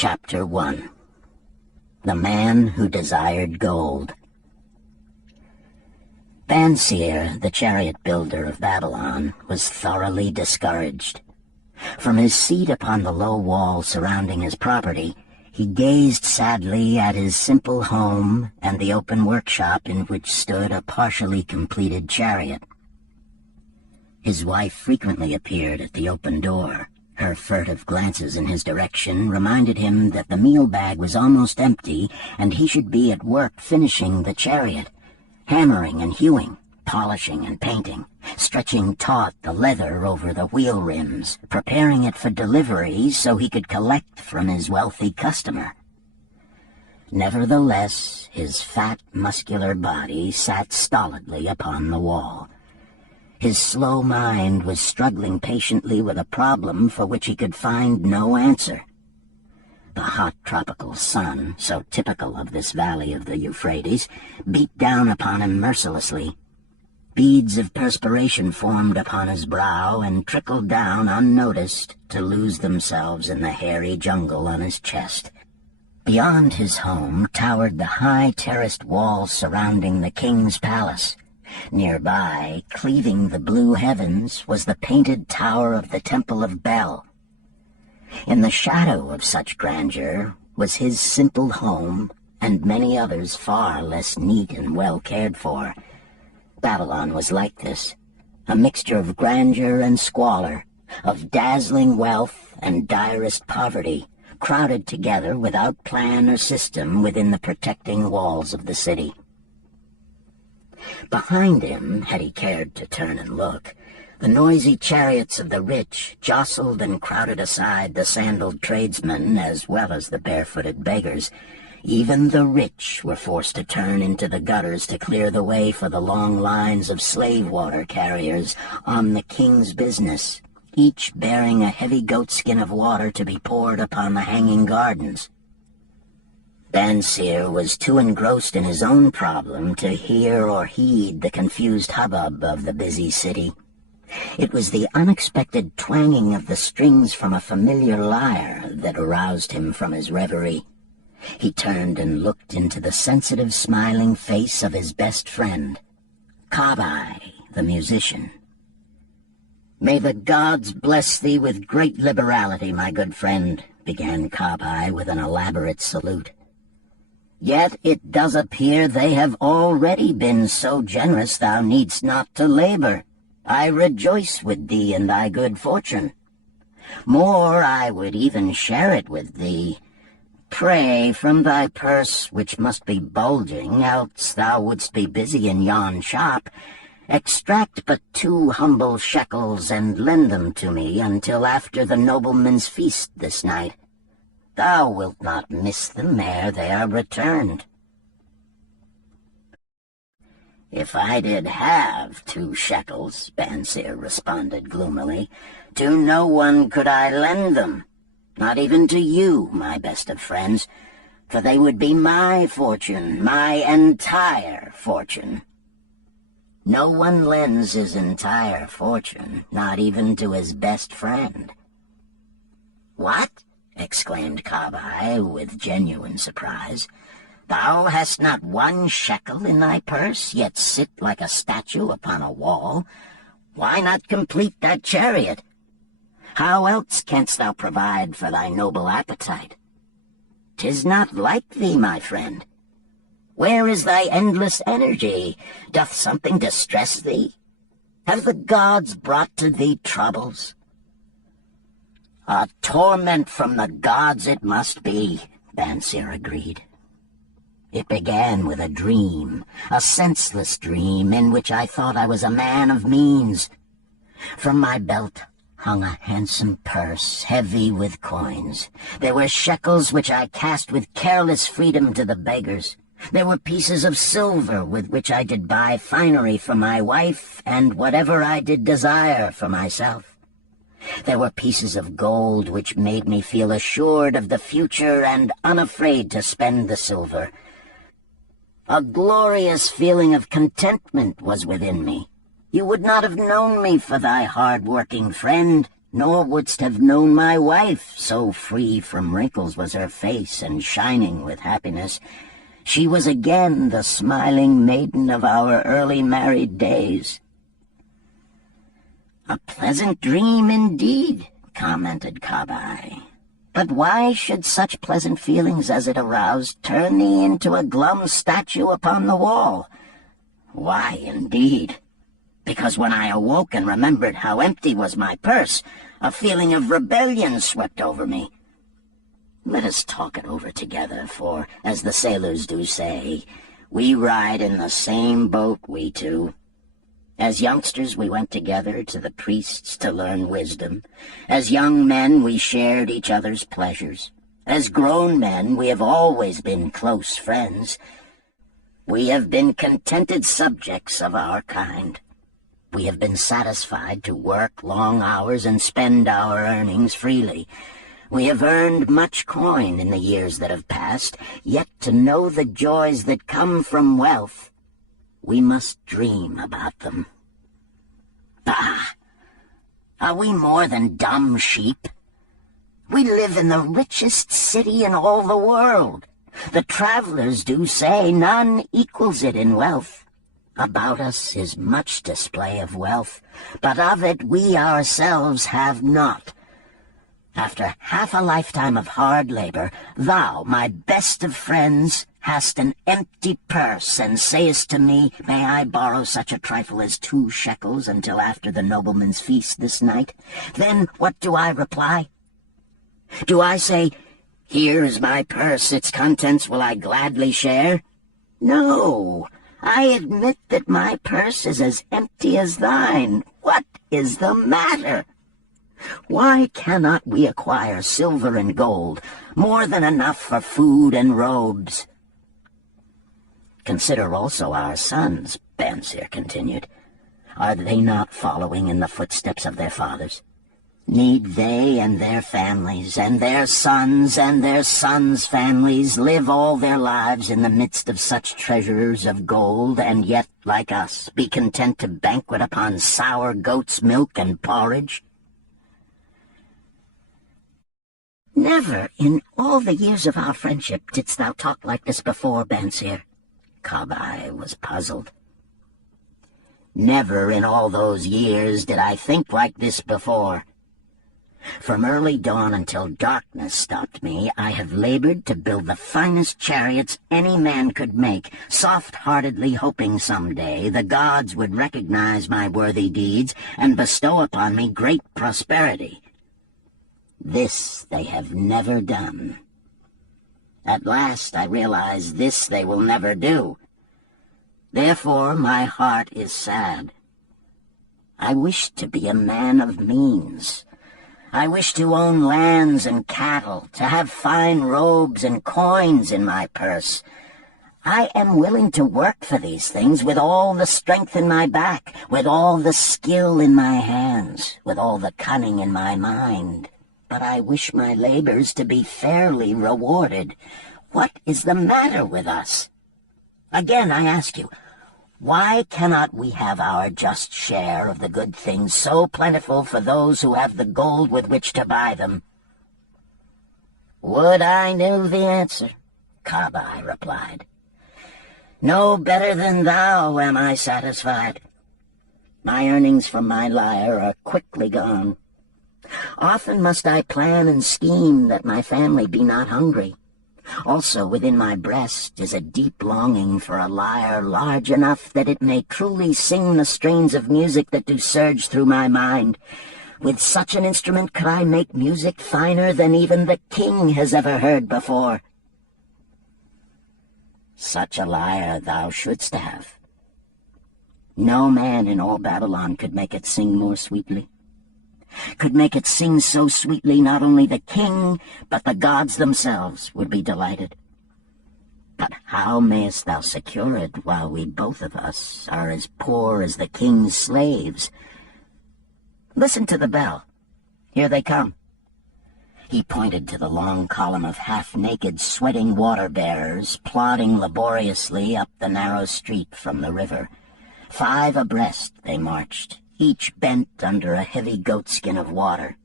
Chapter 1. The Man Who Desired Gold. Banseer, the chariot builder of Babylon, was thoroughly discouraged. From his seat upon the low wall surrounding his property, he gazed sadly at his simple home and the open workshop in which stood a partially completed chariot. His wife frequently appeared at the open door. Her furtive glances in his direction reminded him that the meal bag was almost empty and he should be at work finishing the chariot, hammering and hewing, polishing and painting, stretching taut the leather over the wheel rims, preparing it for delivery so he could collect from his wealthy customer. Nevertheless, his fat, muscular body sat stolidly upon the wall. His slow mind was struggling patiently with a problem for which he could find no answer. The hot tropical sun, so typical of this valley of the Euphrates, beat down upon him mercilessly. Beads of perspiration formed upon his brow and trickled down unnoticed to lose themselves in the hairy jungle on his chest. Beyond his home towered the high terraced walls surrounding the king's palace. Nearby, cleaving the blue heavens, was the painted tower of the Temple of Bel. In the shadow of such grandeur was his simple home, and many others far less neat and well cared for. Babylon was like this, a mixture of grandeur and squalor, of dazzling wealth and direst poverty, crowded together without plan or system within the protecting walls of the city. Behind him, had he cared to turn and look, the noisy chariots of the rich jostled and crowded aside the sandaled tradesmen as well as the barefooted beggars. Even the rich were forced to turn into the gutters to clear the way for the long lines of slave water carriers on the king's business, each bearing a heavy goatskin of water to be poured upon the hanging gardens. Banseer was too engrossed in his own problem to hear or heed the confused hubbub of the busy city. It was the unexpected twanging of the strings from a familiar lyre that aroused him from his reverie. He turned and looked into the sensitive, smiling face of his best friend, Kabai, the musician. "May the gods bless thee with great liberality, my good friend," began Kabai with an elaborate salute. "Yet it does appear they have already been so generous thou needst not to labor. I rejoice with thee in thy good fortune. More, I would even share it with thee. Pray, from thy purse, which must be bulging, else thou wouldst be busy in yon shop, extract but 2 humble shekels and lend them to me until after the nobleman's feast this night. Thou wilt not miss them ere they are returned." "If I did have 2 shekels," Banseer responded gloomily, "to no one could I lend them, not even to you, my best of friends, for they would be my fortune, my entire fortune." "No one lends his entire fortune, not even to his best friend." "What?" exclaimed Kabai with genuine surprise. "Thou hast not 1 shekel in thy purse, yet sit like a statue upon a wall. Why not complete that chariot? How else canst thou provide for thy noble appetite? 'Tis not like thee, my friend. Where is thy endless energy? Doth something distress thee? Have the gods brought to thee troubles?" "A torment from the gods it must be," Banseer agreed. "It began with a dream, a senseless dream in which I thought I was a man of means. From my belt hung a handsome purse, heavy with coins. There were shekels which I cast with careless freedom to the beggars. There were pieces of silver with which I did buy finery for my wife and whatever I did desire for myself. There were pieces of gold which made me feel assured of the future and unafraid to spend the silver. A glorious feeling of contentment was within me. You would not have known me for thy hard-working friend, nor wouldst have known my wife, so free from wrinkles was her face and shining with happiness. She was again the smiling maiden of our early married days." "A pleasant dream indeed," commented Kabai. "But why should such pleasant feelings as it aroused turn thee into a glum statue upon the wall?" "Why, indeed? Because when I awoke and remembered how empty was my purse, a feeling of rebellion swept over me. Let us talk it over together, for, as the sailors do say, we ride in the same boat, we two. As youngsters we went together to the priests to learn wisdom. As young men we shared each other's pleasures. As grown men we have always been close friends. We have been contented subjects of our kind. We have been satisfied to work long hours and spend our earnings freely. We have earned much coin in the years that have passed, yet to know the joys that come from wealth, we must dream about them. Bah! Are we more than dumb sheep? We live in the richest city in all the world. The travelers do say none equals it in wealth. About us is much display of wealth, but of it we ourselves have not. After half a lifetime of hard labor, thou, my best of friends, hast an empty purse, and sayest to me, "May I borrow such a trifle as 2 shekels until after the nobleman's feast this night?" Then what do I reply? Do I say, "Here is my purse, its contents will I gladly share"? No, I admit that my purse is as empty as thine. What is the matter? Why cannot we acquire silver and gold, more than enough for food and robes? Consider also our sons, Bansir continued. Are they not following in the footsteps of their fathers? Need they and their families, and their sons' families, live all their lives in the midst of such treasures of gold, and yet, like us, be content to banquet upon sour goat's milk and porridge? Never in all the years of our friendship didst thou talk like this before, Bansir. Kabai was puzzled. Never in all those years did I think like this before. From early dawn until darkness stopped me, I have labored to build the finest chariots any man could make, soft-heartedly hoping some day the gods would recognize my worthy deeds and bestow upon me great prosperity. This they have never done. At last I realize this they will never do. Therefore my heart is sad. I wish to be a man of means. I wish to own lands and cattle, to have fine robes and coins in my purse. I am willing to work for these things with all the strength in my back, with all the skill in my hands, with all the cunning in my mind. But I wish my labors to be fairly rewarded. What is the matter with us? Again, I ask you, why cannot we have our just share of the good things so plentiful for those who have the gold with which to buy them? Would I knew the answer, Kabai replied. No better than thou am I satisfied. My earnings from my lyre are quickly gone. Often must I plan and scheme that my family be not hungry. Also within my breast is a deep longing for a lyre large enough that it may truly sing the strains of music that do surge through my mind. With such an instrument could I make music finer than even the king has ever heard before. Such a lyre thou shouldst have. No man in all Babylon could make it sing more sweetly. Could make it sing so sweetly not only the king, but the gods themselves would be delighted. But how mayest thou secure it while we both of us are as poor as the king's slaves? Listen to the bell. Here they come. He pointed to the long column of half-naked, sweating water-bearers plodding laboriously up the narrow street from the river. 5 abreast they marched, each bent under a heavy goatskin of water.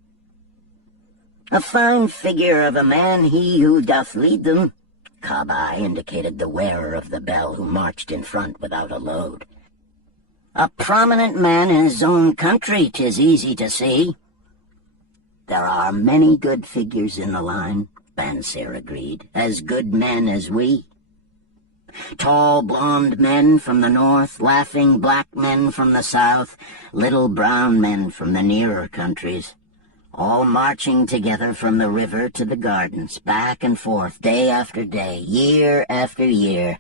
"A fine figure of a man he who doth lead them." Kabai indicated the wearer of the bell who marched in front without a load. "A prominent man in his own country, 'tis easy to see." "There are many good figures in the line," Banser agreed, "as good men as we. Tall, blond men from the north, laughing black men from the south, little brown men from the nearer countries, all marching together from the river to the gardens, back and forth, day after day, year after year,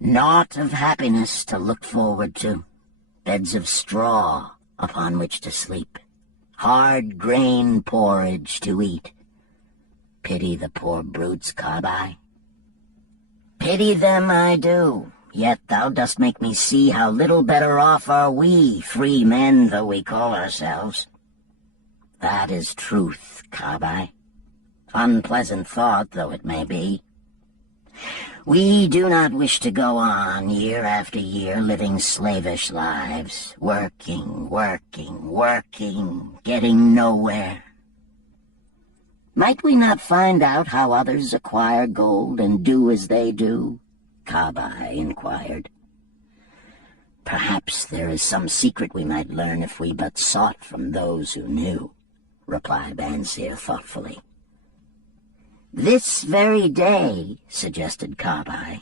naught of happiness to look forward to, beds of straw upon which to sleep, hard grain porridge to eat. Pity the poor brutes, Kabai." "Pity them I do, yet thou dost make me see how little better off are we, free men though we call ourselves." "That is truth, Kabai, unpleasant thought though it may be. We do not wish to go on year after year living slavish lives, working, getting nowhere. Might we not find out how others acquire gold and do as they do?" Kabai inquired. "Perhaps there is some secret we might learn if we but sought from those who knew," replied Banser thoughtfully. "This very day," suggested Kabai,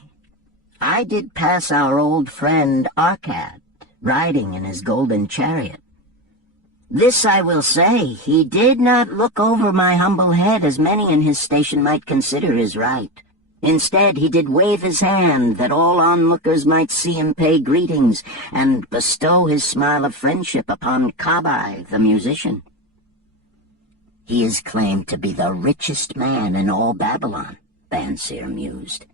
"I did pass our old friend Arkad, riding in his golden chariot. This I will say, he did not look over my humble head as many in his station might consider his right. Instead, he did wave his hand that all onlookers might see him pay greetings and bestow his smile of friendship upon Kabai, the musician. He is claimed to be the richest man in all Babylon," Banser mused.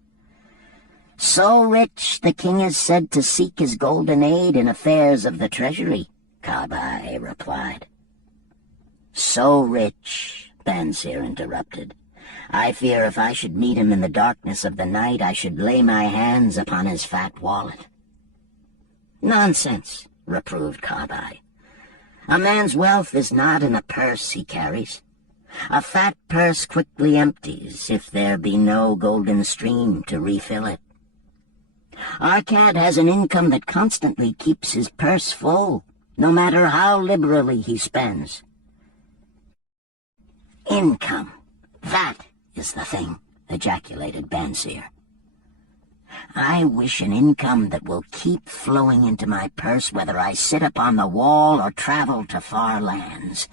"So rich, the king is said to seek his golden aid in affairs of the treasury," Kabai replied. "So rich," Banser interrupted, "I fear if I should meet him in the darkness of the night, I should lay my hands upon his fat wallet." "Nonsense," reproved Kabai. "A man's wealth is not in a purse he carries. A fat purse quickly empties if there be no golden stream to refill it. Arkad has an income that constantly keeps his purse full, no matter how liberally he spends." "Income, that is the thing," ejaculated Banser. "I wish an income that will keep flowing into my purse whether I sit upon the wall or travel to far lands.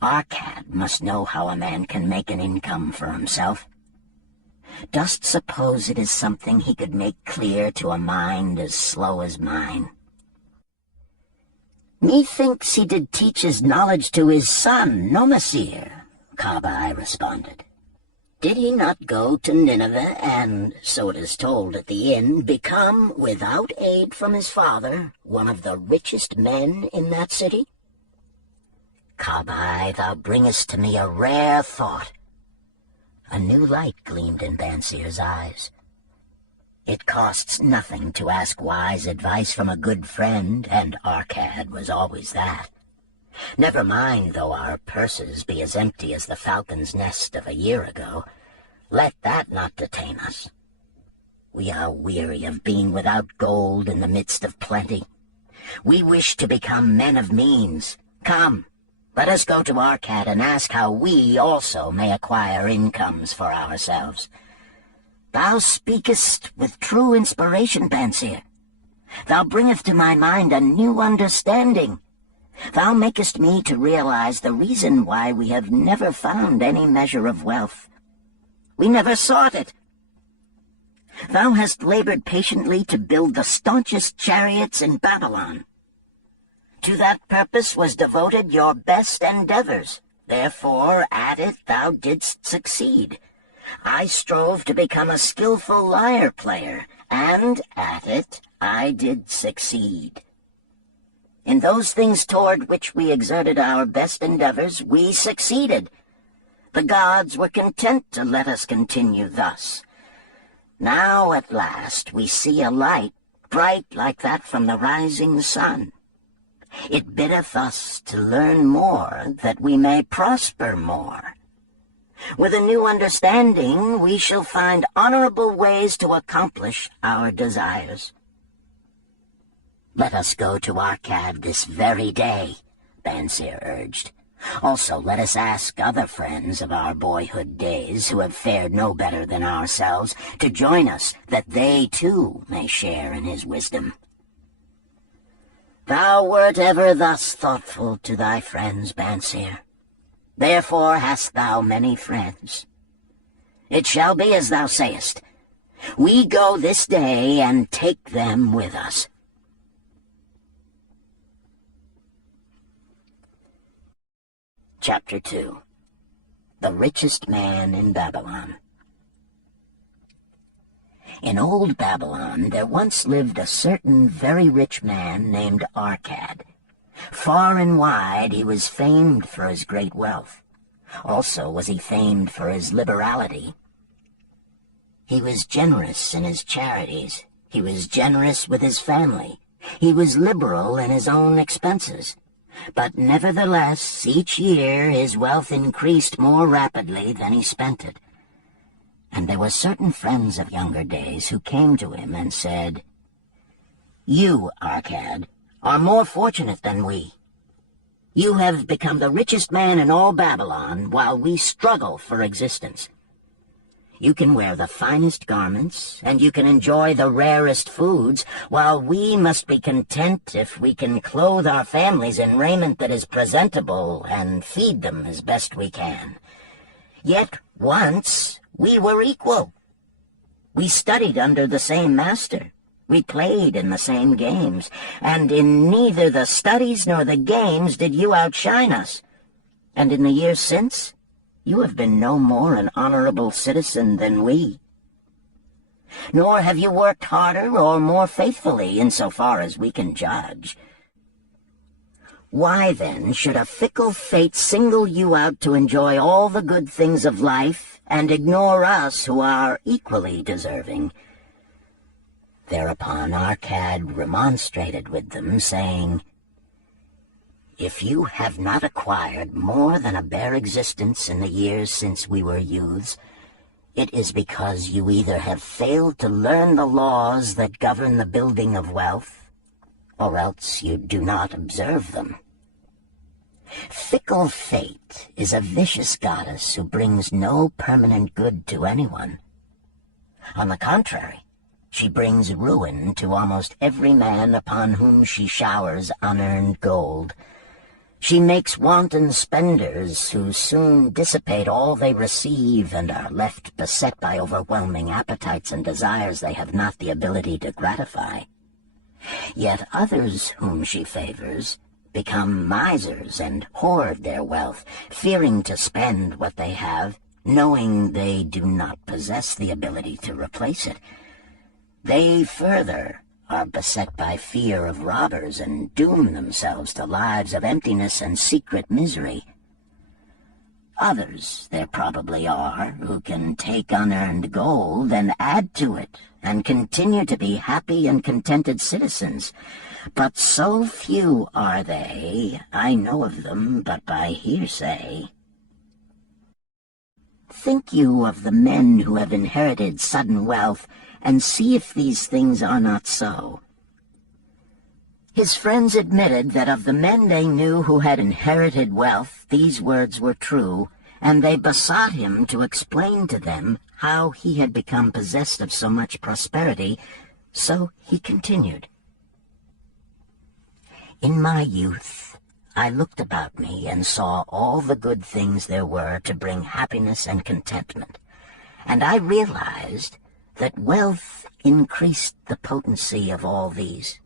Arkad must know how a man can make an income for himself. Dost suppose it is something he could make clear to a mind as slow as mine?" "Methinks he did teach his knowledge to his son, Nomasir," Kabai responded. "Did he not go to Nineveh and, so it is told at the inn, become, without aid from his father, one of the richest men in that city?" "Kabai, thou bringest to me a rare thought." A new light gleamed in Banser's eyes. "It costs nothing to ask wise advice from a good friend, and Arkad was always that. Never mind though our purses be as empty as the falcon's nest of a year ago. Let that not detain us. We are weary of being without gold in the midst of plenty. We wish to become men of means. Come, let us go to Arkad and ask how we also may acquire incomes for ourselves." "Thou speakest with true inspiration, Banser. Thou bringest to my mind a new understanding. Thou makest me to realize the reason why we have never found any measure of wealth. We never sought it. Thou hast labored patiently to build the staunchest chariots in Babylon. To that purpose was devoted your best endeavors. Therefore, at it thou didst succeed. I strove to become a skillful lyre player, and at it I did succeed. In those things toward which we exerted our best endeavors, we succeeded. The gods were content to let us continue thus. Now at last we see a light, bright like that from the rising sun. It biddeth us to learn more, that we may prosper more. With a new understanding, we shall find honorable ways to accomplish our desires. Let us go to Arcad this very day, Banseer urged. Also, let us ask other friends of our boyhood days who have fared no better than ourselves to join us, that they too may share in his wisdom. Thou wert ever thus thoughtful to thy friends, Banseer. Therefore hast thou many friends. It shall be as thou sayest. We go this day and take them with us. Chapter 2. The Richest Man in Babylon. In old Babylon there once lived a certain very rich man named Arcad. Far and wide he was famed for his great wealth. Also was he famed for his liberality. He was generous in his charities. He was generous with his family. He was liberal in his own expenses. But nevertheless, each year his wealth increased more rapidly than he spent it. And there were certain friends of younger days who came to him and said, "You, Arcad, are more fortunate than we. You have become the richest man in all Babylon, while we struggle for existence. You can wear the finest garments, and you can enjoy the rarest foods, while we must be content if we can clothe our families in raiment that is presentable and feed them as best we can. Yet once we were equal. We studied under the same master. We played in the same games, and in neither the studies nor the games did you outshine us. And in the years since, you have been no more an honorable citizen than we. Nor have you worked harder or more faithfully insofar as we can judge. Why, then, should a fickle fate single you out to enjoy all the good things of life and ignore us who are equally deserving?" Thereupon Arcad remonstrated with them, saying, "If you have not acquired more than a bare existence in the years since we were youths, it is because you either have failed to learn the laws that govern the building of wealth, or else you do not observe them. Fickle fate is a vicious goddess who brings no permanent good to anyone. On the contrary, she brings ruin to almost every man upon whom she showers unearned gold. She makes wanton spenders who soon dissipate all they receive and are left beset by overwhelming appetites and desires they have not the ability to gratify. Yet others whom she favors become misers and hoard their wealth, fearing to spend what they have, knowing they do not possess the ability to replace it. They further are beset by fear of robbers and doom themselves to lives of emptiness and secret misery. Others there probably are who can take unearned gold and add to it and continue to be happy and contented citizens. But so few are they, I know of them but by hearsay. Think you of the men who have inherited sudden wealth, and see if these things are not so." His friends admitted that of the men they knew who had inherited wealth, these words were true, and they besought him to explain to them how he had become possessed of so much prosperity. So he continued, "In my youth, I looked about me and saw all the good things there were to bring happiness and contentment, and I realized that wealth increased the potency of all these.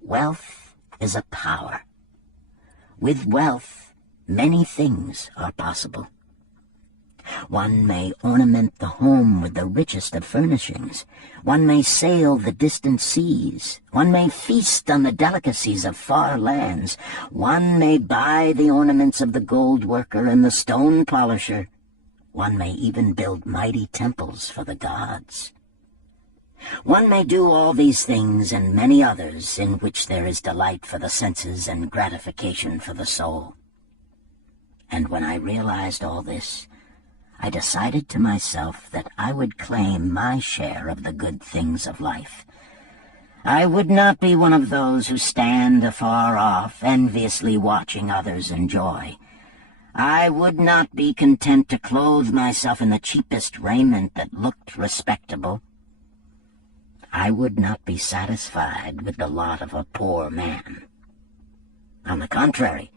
Wealth is a power. With wealth, many things are possible. One may ornament the home with the richest of furnishings. One may sail the distant seas. One may feast on the delicacies of far lands. One may buy the ornaments of the gold worker and the stone polisher. One may even build mighty temples for the gods. One may do all these things and many others in which there is delight for the senses and gratification for the soul. And when I realized all this, I decided to myself that I would claim my share of the good things of life. I would not be one of those who stand afar off, enviously watching others enjoy. I would not be content to clothe myself in the cheapest raiment that looked respectable. I would not be satisfied with the lot of a poor man. On the contrary,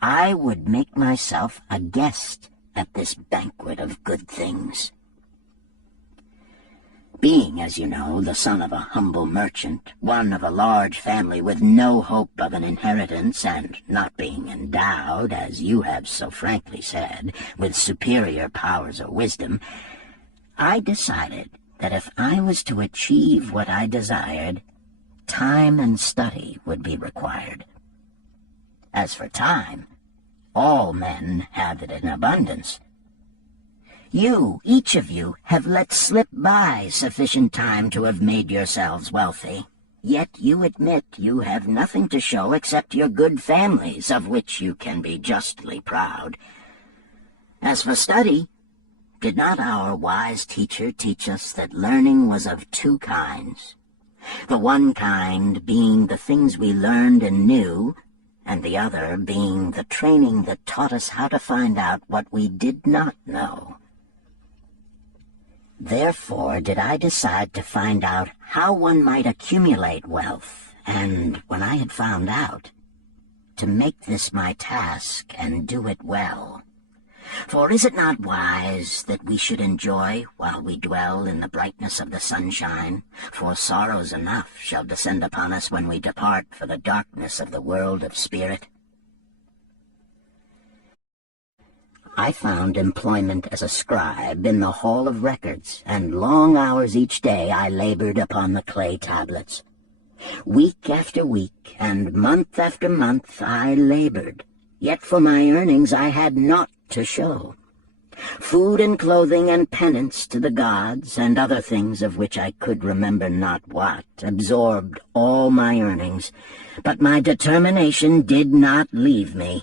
I would make myself a guest at this banquet of good things. Being, as you know, the son of a humble merchant, one of a large family with no hope of an inheritance, and not being endowed, as you have so frankly said, with superior powers or wisdom, I decided that if I was to achieve what I desired, time and study would be required. As for time, all men have it in abundance. You, each of you, have let slip by sufficient time to have made yourselves wealthy. Yet you admit you have nothing to show except your good families, of which you can be justly proud. As for study, did not our wise teacher teach us that learning was of two kinds? The one kind being the things we learned and knew, and the other being the training that taught us how to find out what we did not know. Therefore did I decide to find out how one might accumulate wealth, and when I had found out, to make this my task and do it well. For is it not wise that we should enjoy while we dwell in the brightness of the sunshine? For sorrows enough shall descend upon us when we depart for the darkness of the world of spirit. I found employment as a scribe in the Hall of Records, and long hours each day I labored upon the clay tablets. Week after week, and month after month I labored, yet for my earnings I had naught to show. Food and clothing and penance to the gods, and other things of which I could remember not what, absorbed all my earnings, but my determination did not leave me.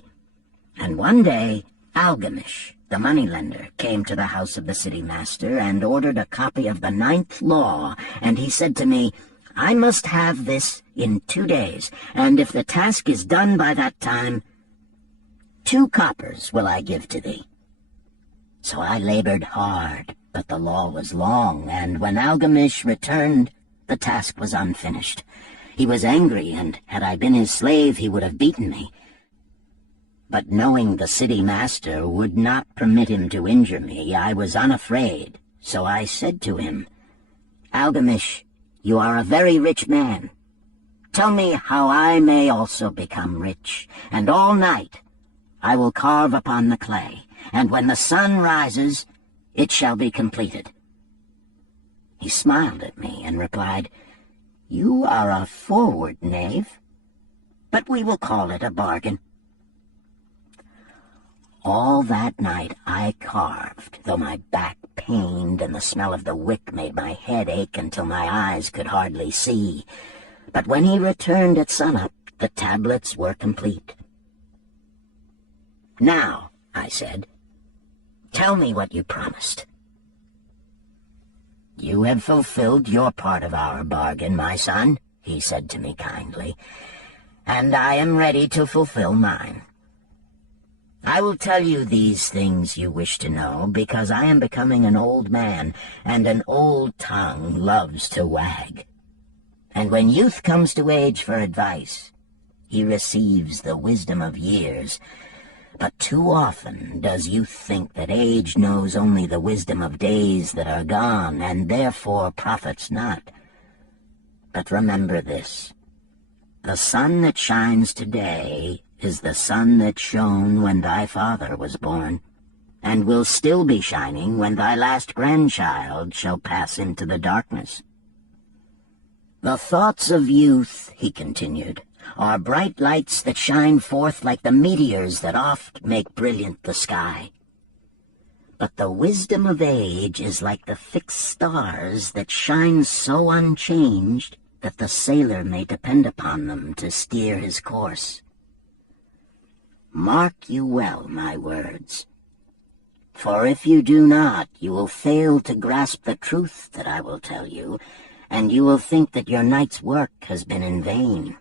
And one day Algamish, the moneylender, came to the house of the city master and ordered a copy of the 9th law, and he said to me, I must have this in 2 days, and if the task is done by that time, 2 coppers will I give to thee. So I labored hard, but the law was long, and when Algamish returned, the task was unfinished. He was angry, and had I been his slave, he would have beaten me. But knowing the city master would not permit him to injure me, I was unafraid, so I said to him, Algamish, you are a very rich man. Tell me how I may also become rich, and all night I will carve upon the clay, and when the sun rises, it shall be completed. He smiled at me and replied, You are a forward knave, but we will call it a bargain. All that night I carved, though my back pained and the smell of the wick made my head ache until my eyes could hardly see. But when he returned at sunup, the tablets were complete. Now, I said, tell me what you promised. You have fulfilled your part of our bargain, my son, he said to me kindly, and I am ready to fulfill mine. I will tell you these things you wish to know, because I am becoming an old man, and an old tongue loves to wag. And when youth comes to age for advice, he receives the wisdom of years. But too often does youth think that age knows only the wisdom of days that are gone, and therefore profits not. But remember this, the sun that shines today is the sun that shone when thy father was born, and will still be shining when thy last grandchild shall pass into the darkness. The thoughts of youth, he continued, are bright lights that shine forth like the meteors that oft make brilliant the sky. But the wisdom of age is like the fixed stars that shine so unchanged that the sailor may depend upon them to steer his course. Mark you well my words, for if you do not, you will fail to grasp the truth that I will tell you, and you will think that your night's work has been in vain."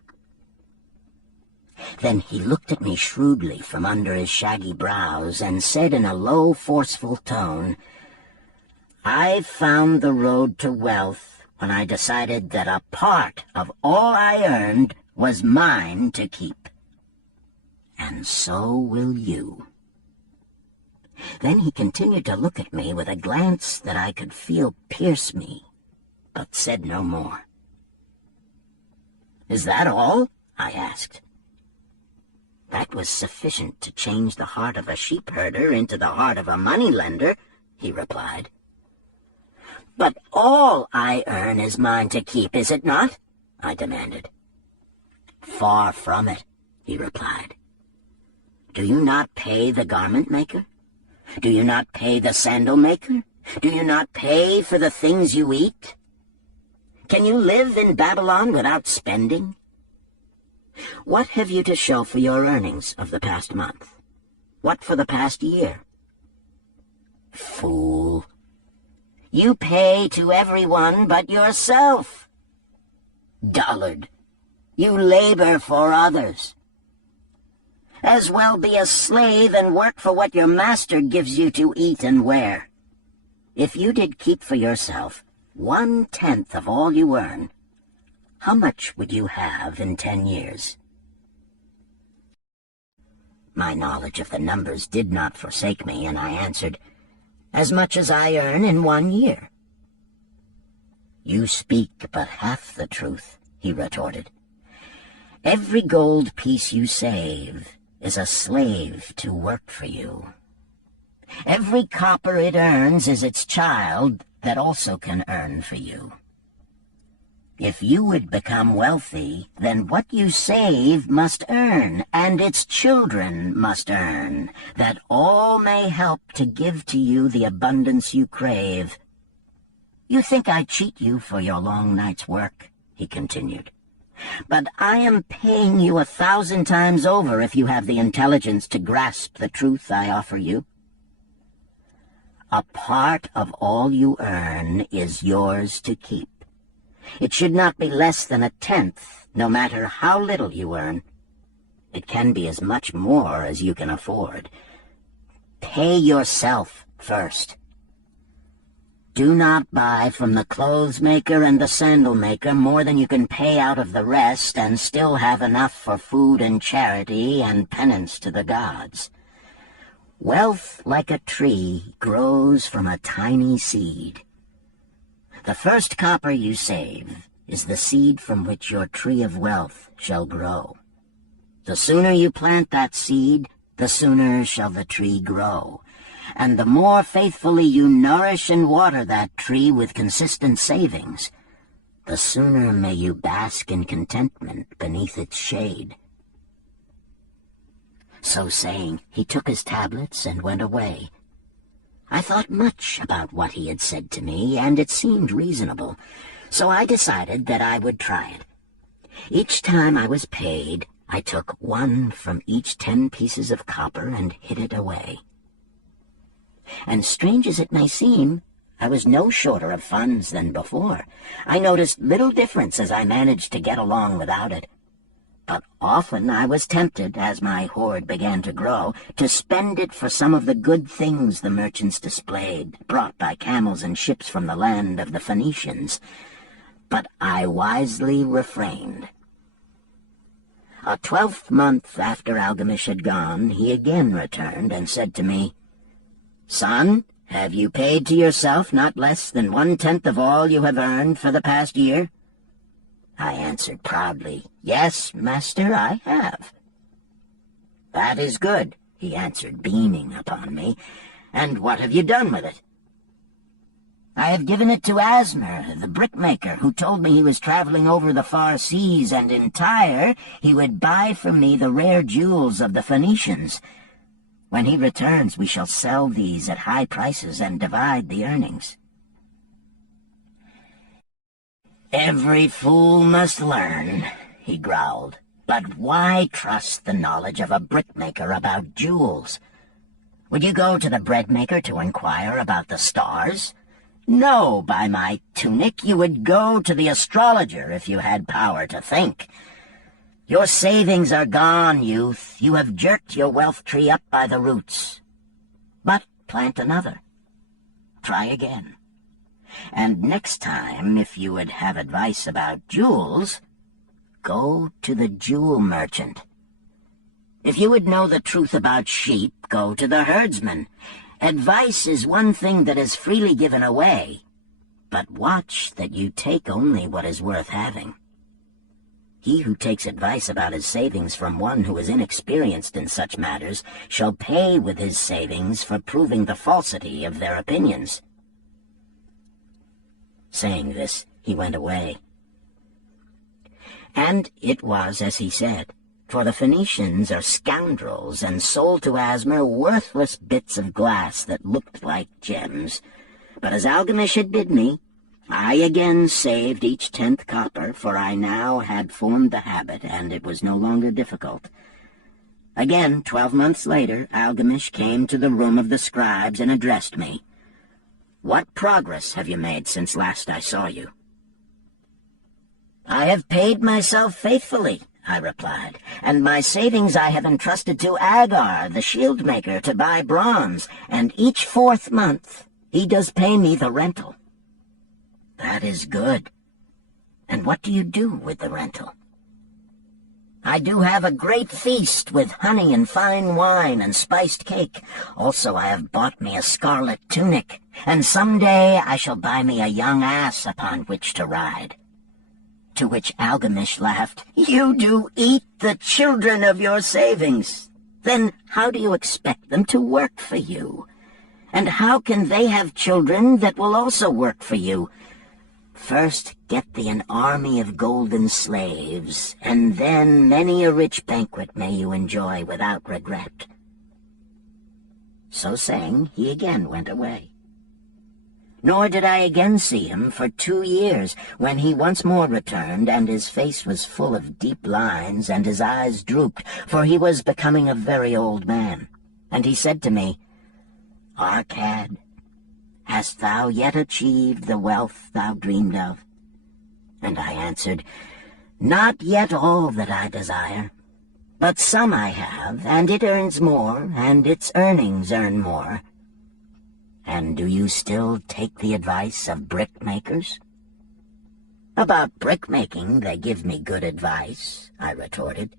Then he looked at me shrewdly from under his shaggy brows and said in a low, forceful tone, "I found the road to wealth when I decided that a part of all I earned was mine to keep. And so will you." Then he continued to look at me with a glance that I could feel pierce me, but said no more. "Is that all?" I asked. "That was sufficient to change the heart of a sheep-herder into the heart of a money-lender," he replied. "But all I earn is mine to keep, is it not?" I demanded. "Far from it," he replied. "Do you not pay the garment-maker? Do you not pay the sandal-maker? Do you not pay for the things you eat? Can you live in Babylon without spending? What have you to show for your earnings of the past month? What for the past year? Fool! You pay to everyone but yourself. Dullard! You labor for others. As well be a slave and work for what your master gives you to eat and wear. If you did keep for yourself 1/10 of all you earn, how much would you have in 10 years? My knowledge of the numbers did not forsake me, and I answered, "As much as I earn in 1 year." "You speak but half the truth," he retorted. "Every gold piece you save is a slave to work for you. Every copper it earns is its child that also can earn for you. If you would become wealthy, then what you save must earn, and its children must earn, that all may help to give to you the abundance you crave. You think I cheat you for your long night's work," he continued. "But I am paying you 1,000 times over if you have the intelligence to grasp the truth I offer you. A part of all you earn is yours to keep. It should not be less than 1/10, no matter how little you earn. It can be as much more as you can afford. Pay yourself first. Do not buy from the clothes-maker and the sandal-maker more than you can pay out of the rest and still have enough for food and charity and penance to the gods. Wealth, like a tree, grows from a tiny seed. The first copper you save is the seed from which your tree of wealth shall grow. The sooner you plant that seed, the sooner shall the tree grow. And the more faithfully you nourish and water that tree with consistent savings, the sooner may you bask in contentment beneath its shade." So saying, he took his tablets and went away. I thought much about what he had said to me, and it seemed reasonable, so I decided that I would try it. Each time I was paid, I took 1 from each 10 pieces of copper and hid it away. And strange as it may seem, I was no shorter of funds than before. I noticed little difference as I managed to get along without it. But often I was tempted, as my hoard began to grow, to spend it for some of the good things the merchants displayed, brought by camels and ships from the land of the Phoenicians. But I wisely refrained. A 12th month after Algamish had gone, he again returned and said to me, "Son, have you paid to yourself not less than 1/10 of all you have earned for the past year?" I answered proudly, "Yes, master, I have." "That is good," he answered, beaming upon me. "And what have you done with it?" "I have given it to Asmer, the brickmaker, who told me he was traveling over the far seas, and in Tyre he would buy for me the rare jewels of the Phoenicians. When he returns, we shall sell these at high prices and divide the earnings." "Every fool must learn," he growled. "But why trust the knowledge of a brickmaker about jewels? Would you go to the breadmaker to inquire about the stars? No, by my tunic, you would go to the astrologer if you had power to think. Your savings are gone, youth. You have jerked your wealth tree up by the roots. But plant another. Try again. And next time, if you would have advice about jewels, go to the jewel merchant. If you would know the truth about sheep, go to the herdsman. Advice is one thing that is freely given away, but watch that you take only what is worth having. He who takes advice about his savings from one who is inexperienced in such matters shall pay with his savings for proving the falsity of their opinions." Saying this, he went away. And it was as he said, for the Phoenicians are scoundrels and sold to Asmer worthless bits of glass that looked like gems. But as Algamish had bid me, I again saved each 10th copper, for I now had formed the habit, and it was no longer difficult. Again, 12 months later, Algamish came to the room of the scribes and addressed me. "What progress have you made since last I saw you?" "I have paid myself faithfully," I replied, "and my savings I have entrusted to Agar, the shield-maker, to buy bronze, and each 4th month he does pay me the rental." "That is good. And what do you do with the rental?" "I do have a great feast with honey and fine wine and spiced cake. Also I have bought me a scarlet tunic, and some day I shall buy me a young ass upon which to ride." To which Algamish laughed, "You do eat the children of your savings. Then how do you expect them to work for you? And how can they have children that will also work for you? First get thee an army of golden slaves, and then many a rich banquet may you enjoy without regret." So saying, he again went away. Nor did I again see him for 2 years, when he once more returned, and his face was full of deep lines, and his eyes drooped, for he was becoming a very old man. And he said to me, "Arcad, hast thou yet achieved the wealth thou dreamed of?" And I answered, "Not yet all that I desire, but some I have, and it earns more, and its earnings earn more." "And do you still take the advice of brickmakers?" "About brickmaking they give me good advice," I retorted.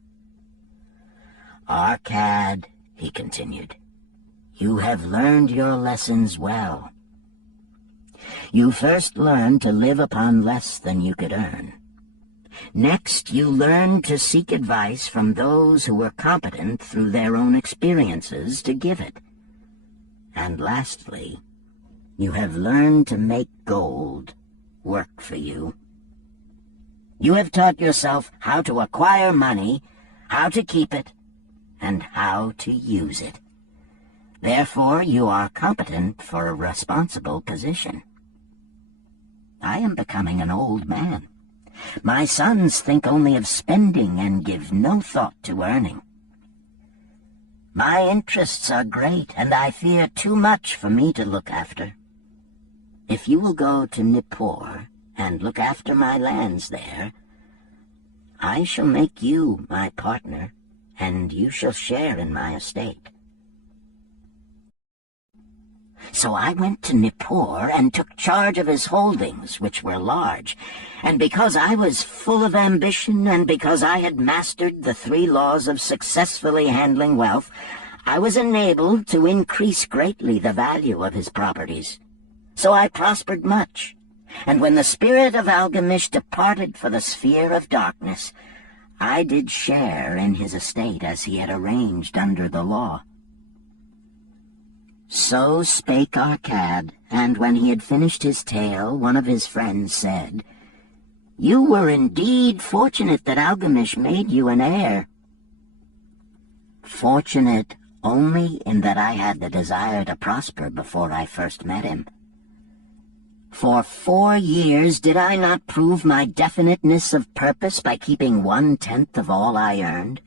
"Arcad," he continued, "you have learned your lessons well. You first learned to live upon less than you could earn. Next, you learned to seek advice from those who were competent through their own experiences to give it. And lastly, you have learned to make gold work for you. You have taught yourself how to acquire money, how to keep it, and how to use it. Therefore, you are competent for a responsible position. I am becoming an old man. My sons think only of spending and give no thought to earning. My interests are great, and I fear too much for me to look after. If you will go to Nippur and look after my lands there, I shall make you my partner, and you shall share in my estate." So I went to Nippur and took charge of his holdings, which were large, and because I was full of ambition and because I had mastered the 3 laws of successfully handling wealth, I was enabled to increase greatly the value of his properties. So I prospered much, and when the spirit of Algamish departed for the sphere of darkness, I did share in his estate as he had arranged under the law. So spake Arcad, and when he had finished his tale, one of his friends said, "You were indeed fortunate that Algamish made you an heir." "Fortunate only in that I had the desire to prosper before I first met him. For 4 years did I not prove my definiteness of purpose by keeping 1/10 of all I earned?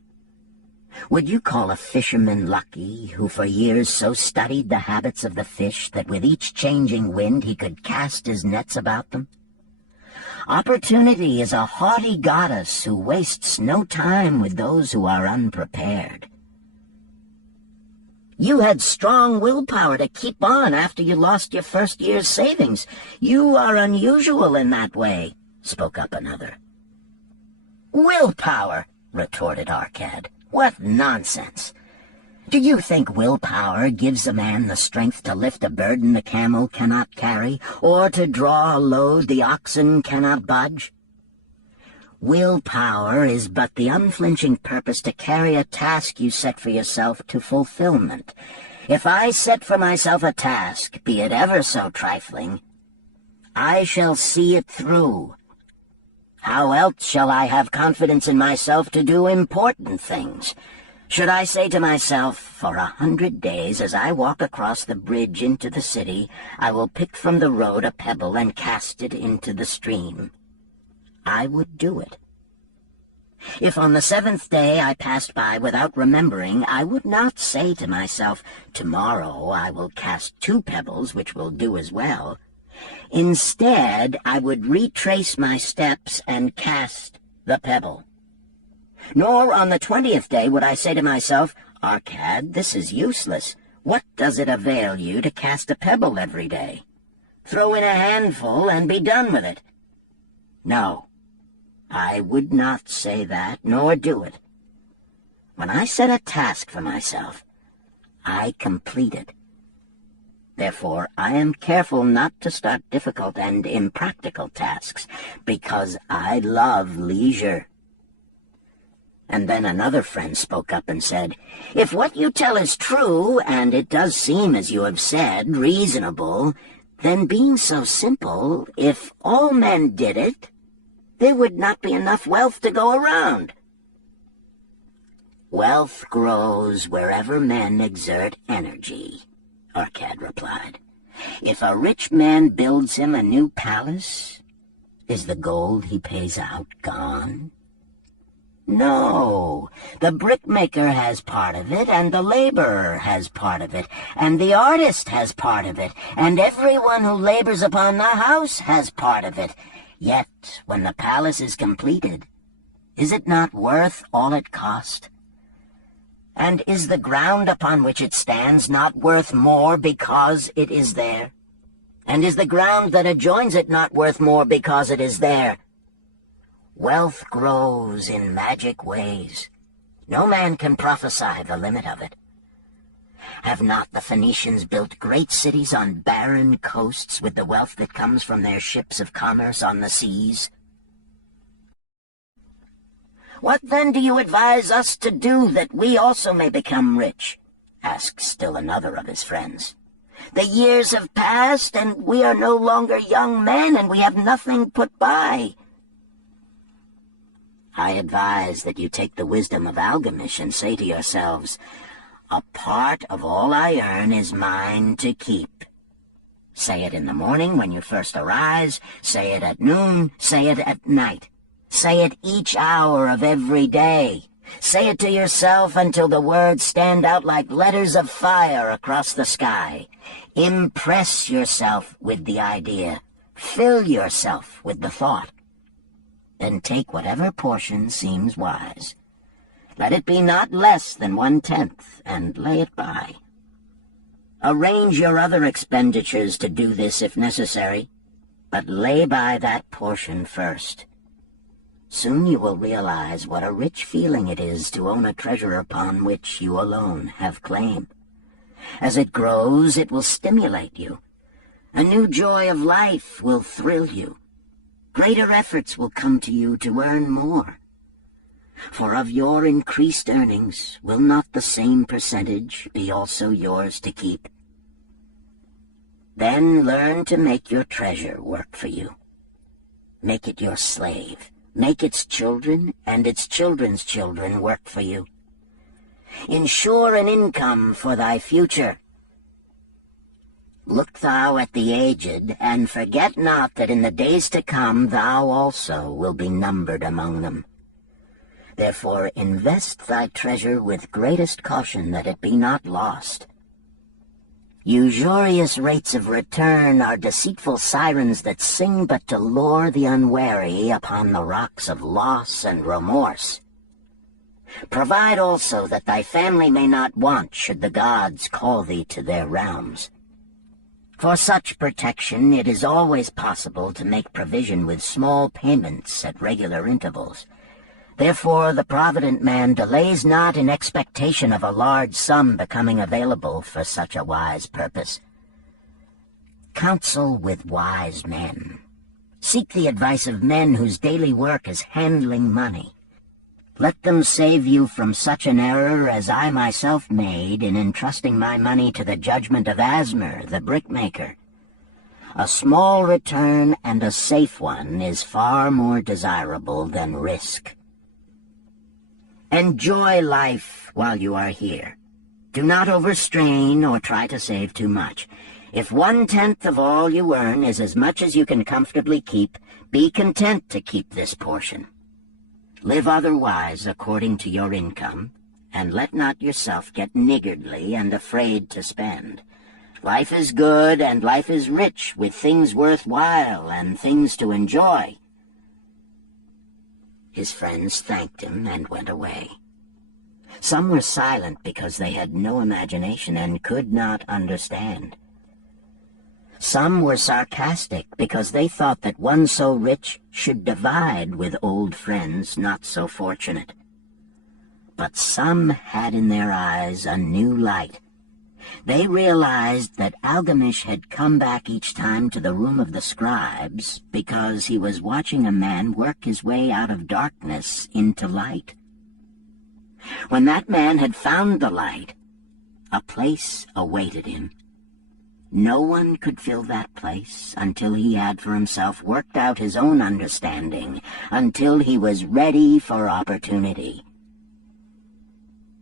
Would you call a fisherman lucky who for years so studied the habits of the fish that with each changing wind he could cast his nets about them? Opportunity is a haughty goddess who wastes no time with those who are unprepared. You had strong willpower to keep on after you lost your first year's savings. You are unusual in that way, spoke up another. Willpower, retorted Arcad. What nonsense! Do you think willpower gives a man the strength to lift a burden the camel cannot carry, or to draw a load the oxen cannot budge? Willpower is but the unflinching purpose to carry a task you set for yourself to fulfillment. If I set for myself a task, be it ever so trifling, I shall see it through. How else shall I have confidence in myself to do important things? Should I say to myself, for 100 days as I walk across the bridge into the city, I will pick from the road a pebble and cast it into the stream? I would do it. If on the 7th day I passed by without remembering, I would not say to myself, tomorrow I will cast 2 pebbles which will do as well. Instead, I would retrace my steps and cast the pebble. Nor on the 20th day would I say to myself, Arcad, this is useless. What does it avail you to cast a pebble every day? Throw in a handful and be done with it. No, I would not say that, nor do it. When I set a task for myself, I complete it. Therefore, I am careful not to start difficult and impractical tasks, because I love leisure. And then another friend spoke up and said, if what you tell is true, and it does seem, as you have said, reasonable, then being so simple, if all men did it, there would not be enough wealth to go around. Wealth grows wherever men exert energy, Arcad replied. If a rich man builds him a new palace, is the gold he pays out gone? No, the brickmaker has part of it, and the laborer has part of it, and the artist has part of it, and everyone who labors upon the house has part of it. Yet, when the palace is completed, is it not worth all it cost? And is the ground upon which it stands not worth more because it is there? And is the ground that adjoins it not worth more because it is there? Wealth grows in magic ways. No man can prophesy the limit of it. Have not the Phoenicians built great cities on barren coasts with the wealth that comes from their ships of commerce on the seas? What then do you advise us to do that we also may become rich? Asked still another of his friends. The years have passed, and we are no longer young men, and we have nothing put by. I advise that you take the wisdom of Algamish and say to yourselves, a part of all I earn is mine to keep. Say it in the morning when you first arise, say it at noon, say it at night. Say it each hour of every day. Say it to yourself until the words stand out like letters of fire across the sky. Impress yourself with the idea. Fill yourself with the thought. Then take whatever portion seems wise. Let it be not less than 1/10, and lay it by. Arrange your other expenditures to do this if necessary, but lay by that portion first. Soon you will realize what a rich feeling it is to own a treasure upon which you alone have claim. As it grows, it will stimulate you. A new joy of life will thrill you. Greater efforts will come to you to earn more. For of your increased earnings, will not the same percentage be also yours to keep? Then learn to make your treasure work for you. Make it your slave. Make its children and its children's children work for you. Ensure an income for thy future. Look thou at the aged, and forget not that in the days to come thou also will be numbered among them. Therefore invest thy treasure with greatest caution that it be not lost. Usurious rates of return are deceitful sirens that sing but to lure the unwary upon the rocks of loss and remorse. Provide also that thy family may not want should the gods call thee to their realms. For such protection it is always possible to make provision with small payments at regular intervals. Therefore the provident man delays not in expectation of a large sum becoming available for such a wise purpose. Counsel with wise men. Seek the advice of men whose daily work is handling money. Let them save you from such an error as I myself made in entrusting my money to the judgment of Asmer, the brickmaker. A small return and a safe one is far more desirable than risk. Enjoy life while you are here. Do not overstrain or try to save too much. If 1/10 of all you earn is as much as you can comfortably keep, be content to keep this portion. Live otherwise according to your income, and let not yourself get niggardly and afraid to spend. Life is good, and life is rich with things worthwhile and things to enjoy. His friends thanked him and went away. Some were silent because they had no imagination and could not understand. Some were sarcastic because they thought that one so rich should divide with old friends not so fortunate. But some had in their eyes a new light. They realized that Algamish had come back each time to the room of the scribes because he was watching a man work his way out of darkness into light. When that man had found the light, a place awaited him. No one could fill that place until he had for himself worked out his own understanding, until he was ready for opportunity.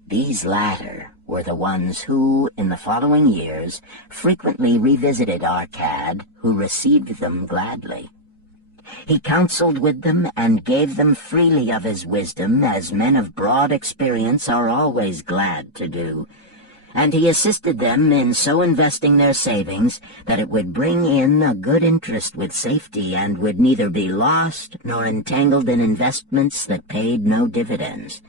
These latter were the ones who, in the following years, frequently revisited Arcad, who received them gladly. He counseled with them and gave them freely of his wisdom, as men of broad experience are always glad to do, and he assisted them in so investing their savings that it would bring in a good interest with safety and would neither be lost nor entangled in investments that paid no dividends.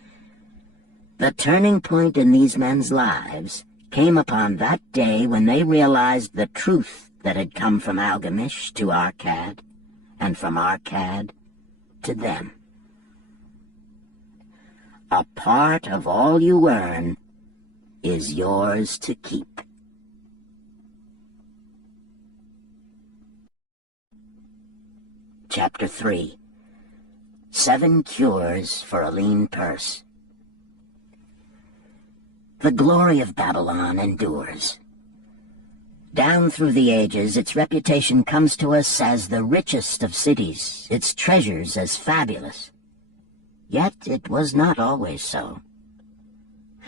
The turning point in these men's lives came upon that day when they realized the truth that had come from Algamish to Arcad, and from Arcad to them. A part of all you earn is yours to keep. Chapter 3. 7 Cures for a Lean Purse. The glory of Babylon endures. Down through the ages, its reputation comes to us as the richest of cities, its treasures as fabulous. Yet it was not always so.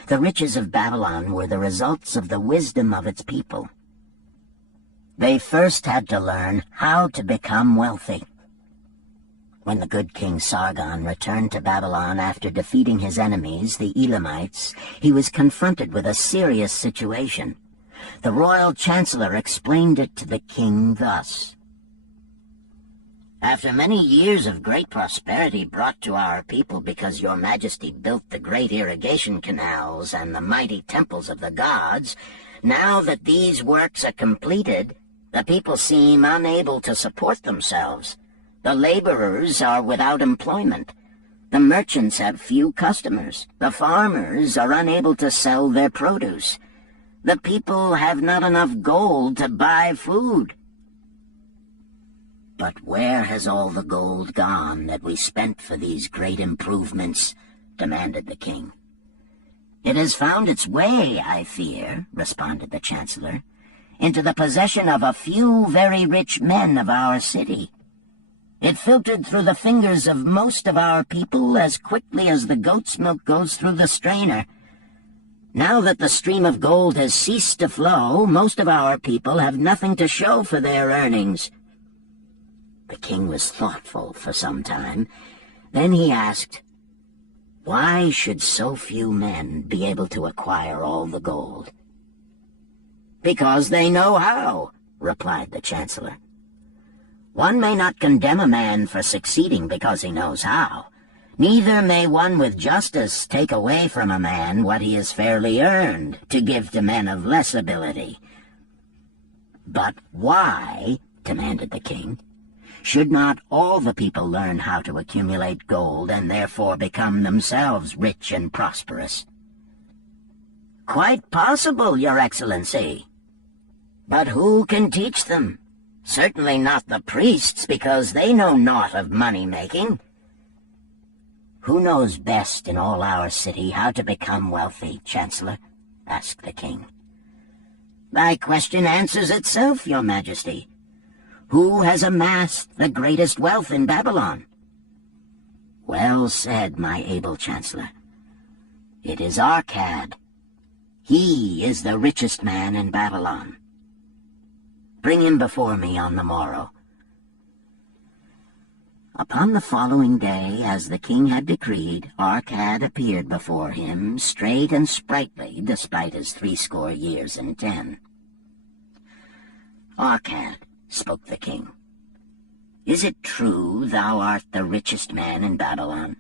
The riches of Babylon were the results of the wisdom of its people. They first had to learn how to become wealthy. When the good King Sargon returned to Babylon after defeating his enemies, the Elamites, he was confronted with a serious situation. The royal chancellor explained it to the king thus: "After many years of great prosperity brought to our people because your majesty built the great irrigation canals and the mighty temples of the gods, now that these works are completed, the people seem unable to support themselves. The laborers are without employment. The merchants have few customers. The farmers are unable to sell their produce. The people have not enough gold to buy food." "But where has all the gold gone that we spent for these great improvements?" demanded the king. "It has found its way, I fear," responded the chancellor, "into the possession of a few very rich men of our city. It filtered through the fingers of most of our people as quickly as the goat's milk goes through the strainer. Now that the stream of gold has ceased to flow, most of our people have nothing to show for their earnings." The king was thoughtful for some time. Then he asked, "Why should so few men be able to acquire all the gold?" "Because they know how," replied the chancellor. "One may not condemn a man for succeeding because he knows how. Neither may one with justice take away from a man what he has fairly earned to give to men of less ability." "But why," demanded the king, "should not all the people learn how to accumulate gold and therefore become themselves rich and prosperous?" "Quite possible, Your Excellency. But who can teach them? Certainly not the priests, because they know naught of money-making." "Who knows best in all our city how to become wealthy, Chancellor?" asked the king. "Thy question answers itself, Your Majesty. Who has amassed the greatest wealth in Babylon?" "Well said, my able Chancellor. It is Arcad. He is the richest man in Babylon. Bring him before me on the morrow." Upon the following day, as the king had decreed, Arcad appeared before him, straight and sprightly, despite his 80 years and 10. "Arcad," spoke the king, "is it true thou art the richest man in Babylon?"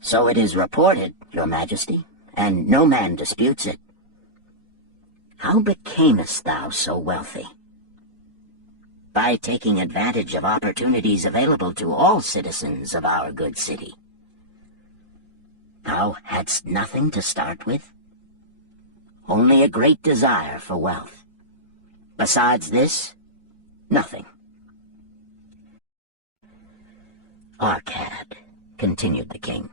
"So it is reported, Your Majesty, and no man disputes it." "How becamest thou so wealthy?" "By taking advantage of opportunities available to all citizens of our good city." "Thou hadst nothing to start with?" "Only a great desire for wealth. Besides this, nothing." "Arcad," continued the king,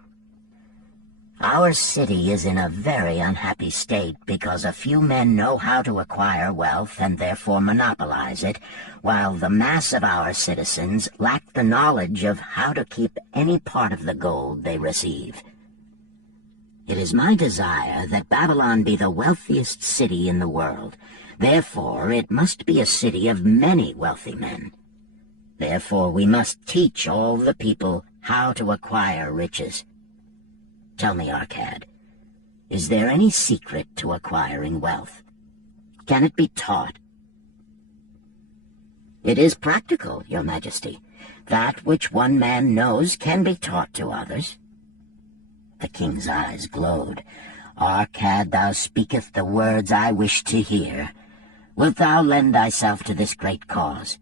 "our city is in a very unhappy state because a few men know how to acquire wealth and therefore monopolize it, while the mass of our citizens lack the knowledge of how to keep any part of the gold they receive. It is my desire that Babylon be the wealthiest city in the world. Therefore, it must be a city of many wealthy men. Therefore, we must teach all the people how to acquire riches. Tell me, Arcad, is there any secret to acquiring wealth? Can it be taught?" "It is practical, Your Majesty. That which one man knows can be taught to others." The king's eyes glowed. "Arcad, thou speakest the words I wish to hear. Wilt thou lend thyself to this great cause?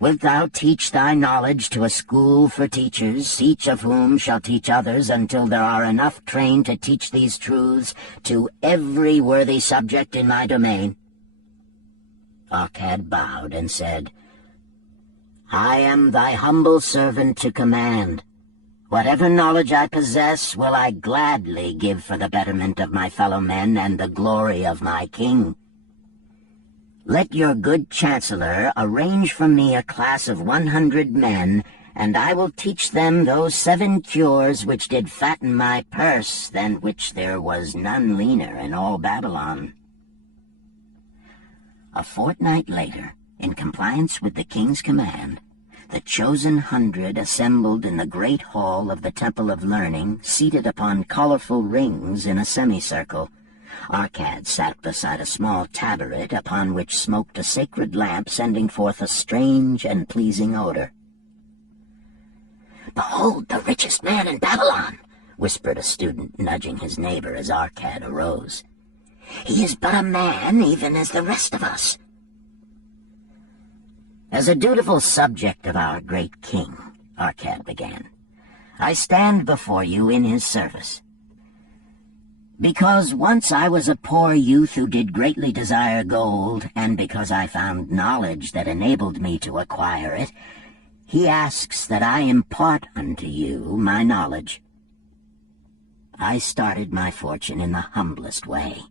Wilt thou teach thy knowledge to a school for teachers, each of whom shall teach others until there are enough trained to teach these truths to every worthy subject in my domain?" Arcad bowed and said, "I am thy humble servant to command. Whatever knowledge I possess will I gladly give for the betterment of my fellow men and the glory of my king. Let your good chancellor arrange for me a class of 100 men, and I will teach them those 7 cures which did fatten my purse, than which there was none leaner in all Babylon." A fortnight later, in compliance with the king's command, the chosen 100 assembled in the great hall of the Temple of Learning, seated upon colorful rings in a semicircle. Arcad sat beside a small tabaret upon which smoked a sacred lamp sending forth a strange and pleasing odor. "Behold the richest man in Babylon," whispered a student, nudging his neighbor as Arcad arose. "He is but a man, even as the rest of us." "As a dutiful subject of our great king," Arcad began, "I stand before you in his service. Because once I was a poor youth who did greatly desire gold, and because I found knowledge that enabled me to acquire it, he asks that I impart unto you my knowledge. I started my fortune in the humblest way.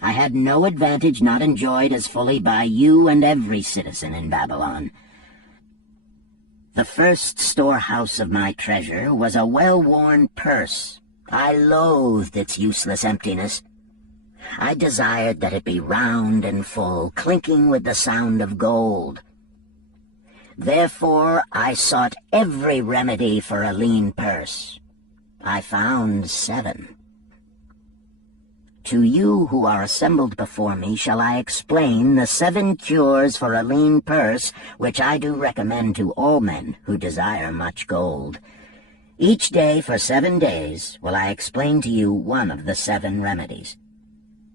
I had no advantage not enjoyed as fully by you and every citizen in Babylon. The first storehouse of my treasure was a well-worn purse, I loathed its useless emptiness. I desired that it be round and full, clinking with the sound of gold. Therefore I sought every remedy for a lean purse. I found 7. To you who are assembled before me shall I explain the 7 cures for a lean purse, which I do recommend to all men who desire much gold. Each day for 7 days will I explain to you one of the 7 remedies.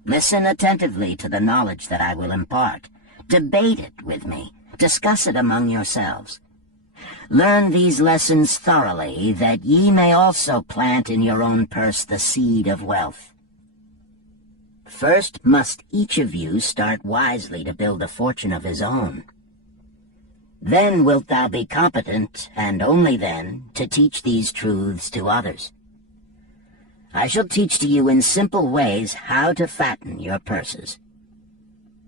Listen attentively to the knowledge that I will impart. Debate it with me. Discuss it among yourselves. Learn these lessons thoroughly, that ye may also plant in your own purse the seed of wealth. First must each of you start wisely to build a fortune of his own. Then wilt thou be competent, and only then, to teach these truths to others. I shall teach to you in simple ways how to fatten your purses.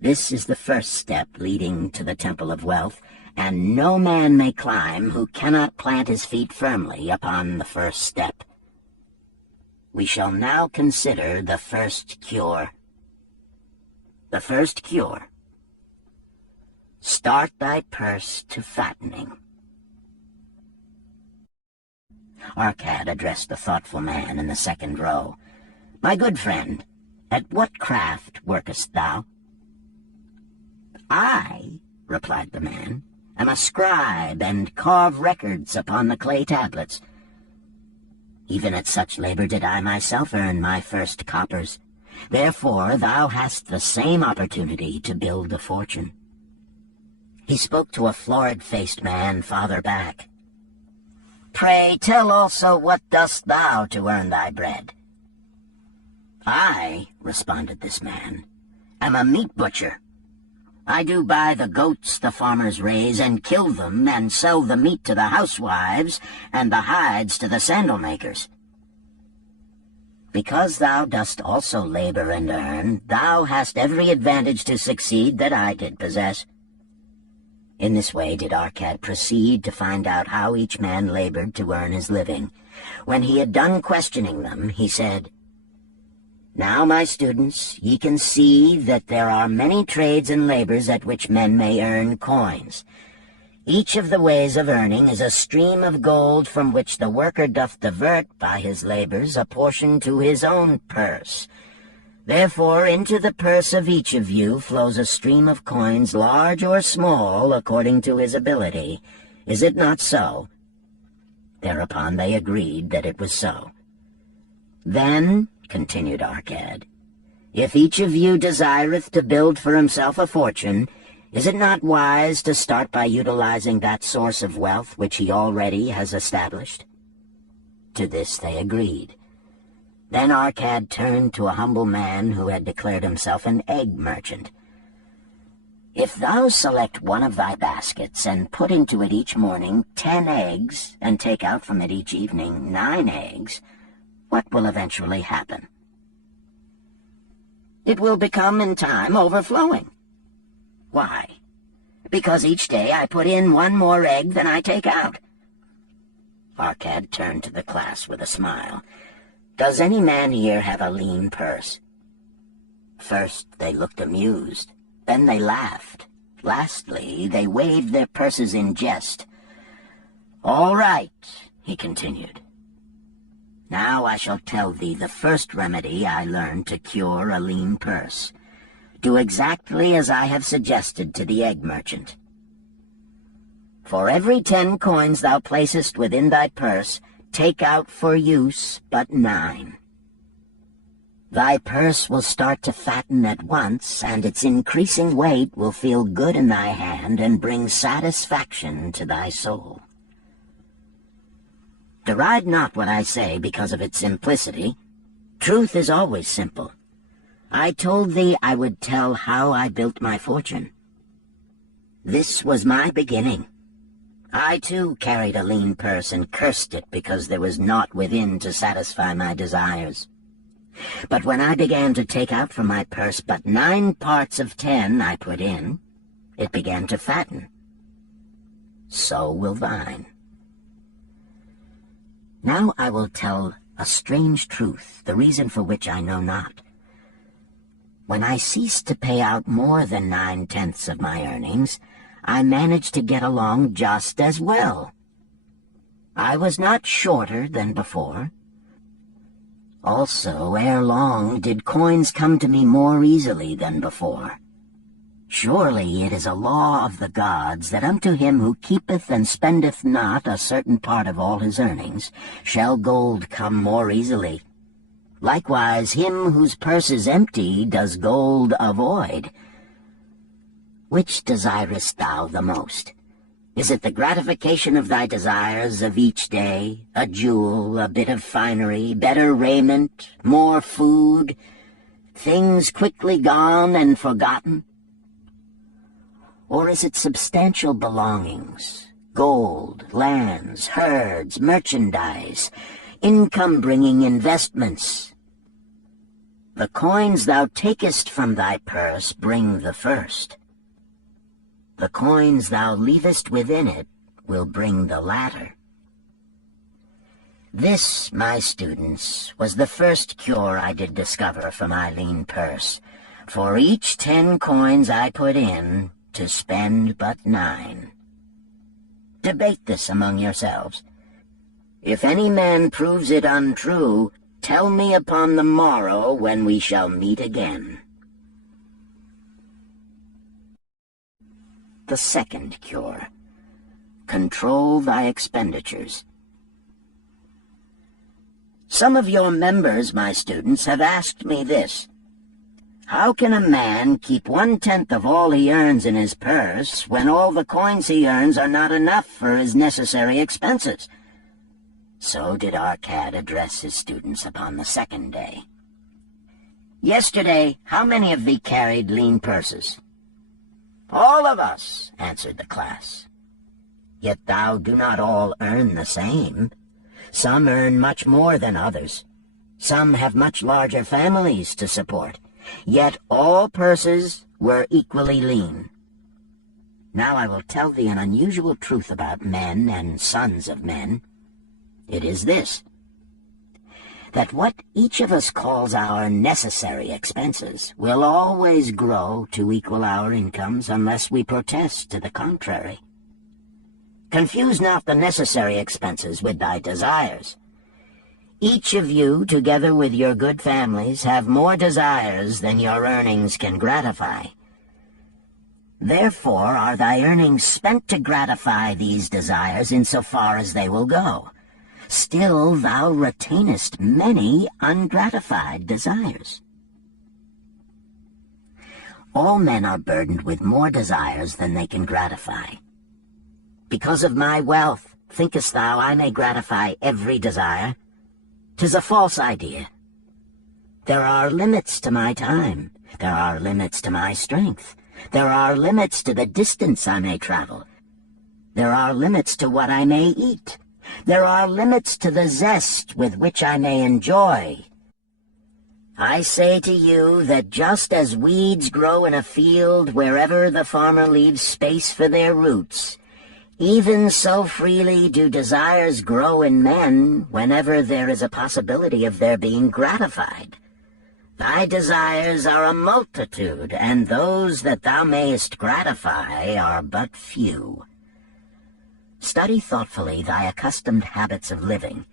This is the first step leading to the Temple of Wealth, and no man may climb who cannot plant his feet firmly upon the first step. We shall now consider the first cure. The first cure. Start thy purse to fattening. Arcad addressed the thoughtful man in the second row. My good friend, at what craft workest thou? I, replied the man, am a scribe, and carve records upon the clay tablets. Even at such labor did I myself earn my first coppers. Therefore thou hast the same opportunity to build a fortune. He spoke to a florid-faced man farther back. Pray tell also what dost thou to earn thy bread? I, responded this man, am a meat butcher. I do buy the goats the farmers raise, and kill them, and sell the meat to the housewives, and the hides to the sandal makers. Because thou dost also labor and earn, thou hast every advantage to succeed that I did possess. In this way did Arcad proceed to find out how each man labored to earn his living. When he had done questioning them, he said, Now, my students, ye can see that there are many trades and labors at which men may earn coins. Each of the ways of earning is a stream of gold from which the worker doth divert by his labors a portion to his own purse. Therefore into the purse of each of you flows a stream of coins, large or small, according to his ability. Is it not so? Thereupon they agreed that it was so. Then, continued Arcad, if each of you desireth to build for himself a fortune, is it not wise to start by utilizing that source of wealth which he already has established? To this they agreed. Then Arcad turned to a humble man who had declared himself an egg merchant. If thou select one of thy baskets, and put into it each morning 10 eggs, and take out from it each evening 9 eggs, what will eventually happen? It will become in time overflowing. Why? Because each day I put in 1 more egg than I take out. Arcad turned to the class with a smile. Does any man here have a lean purse? First they looked amused, then they laughed. Lastly, they waved their purses in jest. All right, he continued. Now I shall tell thee the first remedy I learned to cure a lean purse. Do exactly as I have suggested to the egg merchant. For every 10 coins thou placest within thy purse, take out for use but 9. Thy purse will start to fatten at once, and its increasing weight will feel good in thy hand and bring satisfaction to thy soul. Deride not what I say because of its simplicity. Truth is always simple. I told thee I would tell how I built my fortune. This was my beginning. I, too, carried a lean purse and cursed it because there was naught within to satisfy my desires. But when I began to take out from my purse but 9 parts of 10 I put in, it began to fatten. So will thine. Now I will tell a strange truth, the reason for which I know not. When I ceased to pay out more than 9/10 of my earnings, I managed to get along just as well. I was not shorter than before. Also, ere long, did coins come to me more easily than before. Surely it is a law of the gods that unto him who keepeth and spendeth not a certain part of all his earnings shall gold come more easily. Likewise him whose purse is empty does gold avoid. Which desirest thou the most? Is it the gratification of thy desires of each day, a jewel, a bit of finery, better raiment, more food, things quickly gone and forgotten? Or is it substantial belongings, gold, lands, herds, merchandise, income-bringing investments? The coins thou takest from thy purse bring the first. The coins thou leavest within it will bring the latter. This, my students, was the first cure I did discover for my lean purse. For each 10 coins I put in, to spend but 9. Debate this among yourselves. If any man proves it untrue, tell me upon the morrow when we shall meet again. The second cure. Control thy expenditures. Some of your members, my students, have asked me this. How can a man keep 1/10 of all he earns in his purse when all the coins he earns are not enough for his necessary expenses? So did Arcad address his students upon the second day. Yesterday, how many of thee carried lean purses? All of us, answered the class. Yet thou do not all earn the same. Some earn much more than others. Some have much larger families to support. Yet all purses were equally lean. Now I will tell thee an unusual truth about men and sons of men. It is this, that what each of us calls our necessary expenses will always grow to equal our incomes unless we protest to the contrary. Confuse not the necessary expenses with thy desires. Each of you, together with your good families, have more desires than your earnings can gratify. Therefore are thy earnings spent to gratify these desires insofar as they will go. Still thou retainest many ungratified desires. All men are burdened with more desires than they can gratify. Because of my wealth, thinkest thou I may gratify every desire? 'Tis a false idea. There are limits to my time. There are limits to my strength. There are limits to the distance I may travel. There are limits to what I may eat. There are limits to the zest with which I may enjoy. I say to you that just as weeds grow in a field wherever the farmer leaves space for their roots, even so freely do desires grow in men whenever there is a possibility of their being gratified. Thy desires are a multitude, and those that thou mayest gratify are but few. Study thoughtfully thy accustomed habits of living.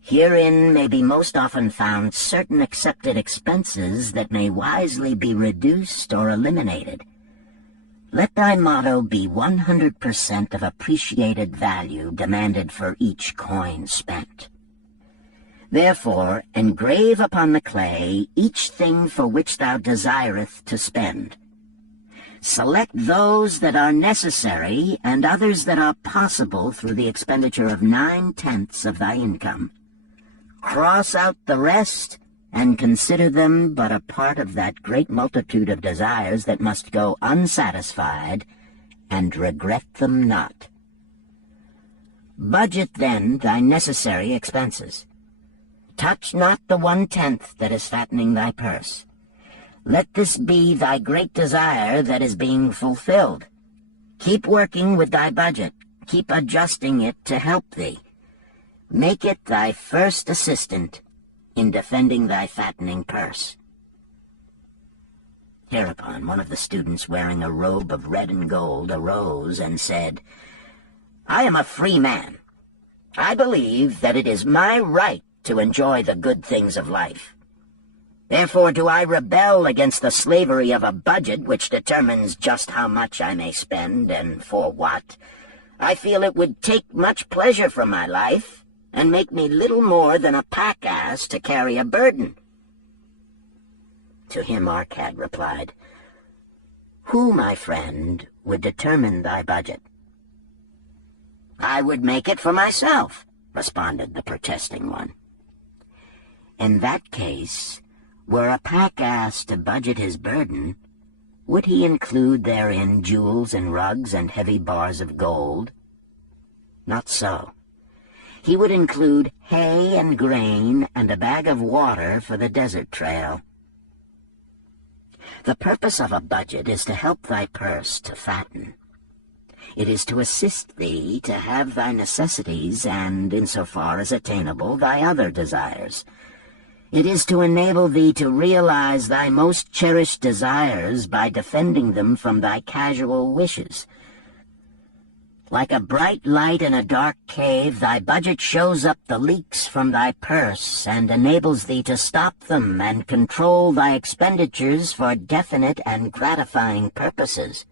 Herein may be most often found certain accepted expenses that may wisely be reduced or eliminated. Let thy motto be 100% of appreciated value demanded for each coin spent. Therefore, engrave upon the clay each thing for which thou desireth to spend. Select those that are necessary and others that are possible through the expenditure of 9/10 of thy income. Cross out the rest and consider them but a part of that great multitude of desires that must go unsatisfied, and regret them not. Budget then thy necessary expenses. Touch not the 1/10 that is fattening thy purse. Let this be thy great desire that is being fulfilled. Keep working with thy budget. Keep adjusting it to help thee. Make it thy first assistant in defending thy fattening purse." Hereupon one of the students, wearing a robe of red and gold, arose and said, "I am a free man. I believe that it is my right to enjoy the good things of life. Therefore do I rebel against the slavery of a budget which determines just how much I may spend and for what. I feel it would take much pleasure from my life and make me little more than a pack-ass to carry a burden." To him Arcad replied, "Who, my friend, would determine thy budget?" "I would make it for myself," responded the protesting one. "In that case, were a pack-ass to budget his burden, would he include therein jewels and rugs and heavy bars of gold? Not so. He would include hay and grain and a bag of water for the desert trail. The purpose of a budget is to help thy purse to fatten. It is to assist thee to have thy necessities and, insofar as attainable, thy other desires. It is to enable thee to realize thy most cherished desires by defending them from thy casual wishes. Like a bright light in a dark cave, thy budget shows up the leaks from thy purse and enables thee to stop them and control thy expenditures for definite and gratifying purposes.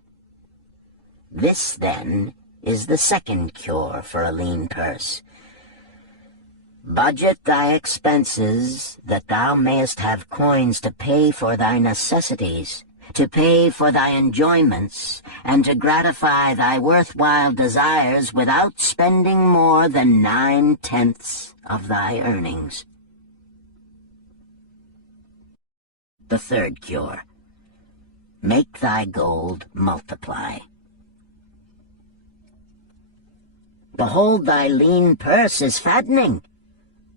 This, then, is the second cure for a lean purse. Budget thy expenses, that thou mayest have coins to pay for thy necessities, to pay for thy enjoyments, and to gratify thy worthwhile desires without spending more than 9/10 of thy earnings." The third cure. Make thy gold multiply. Behold, thy lean purse is fattening.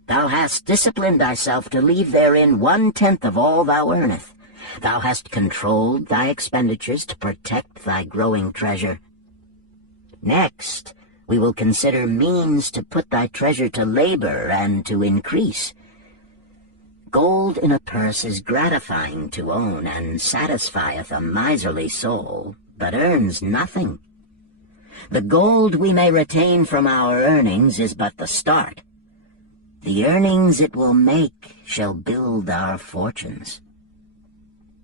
Thou hast disciplined thyself to leave therein 1/10 of all thou earnest. Thou hast controlled thy expenditures to protect thy growing treasure. Next, we will consider means to put thy treasure to labor and to increase. Gold in a purse is gratifying to own, and satisfieth a miserly soul, but earns nothing. The gold we may retain from our earnings is but the start. The earnings it will make shall build our fortunes.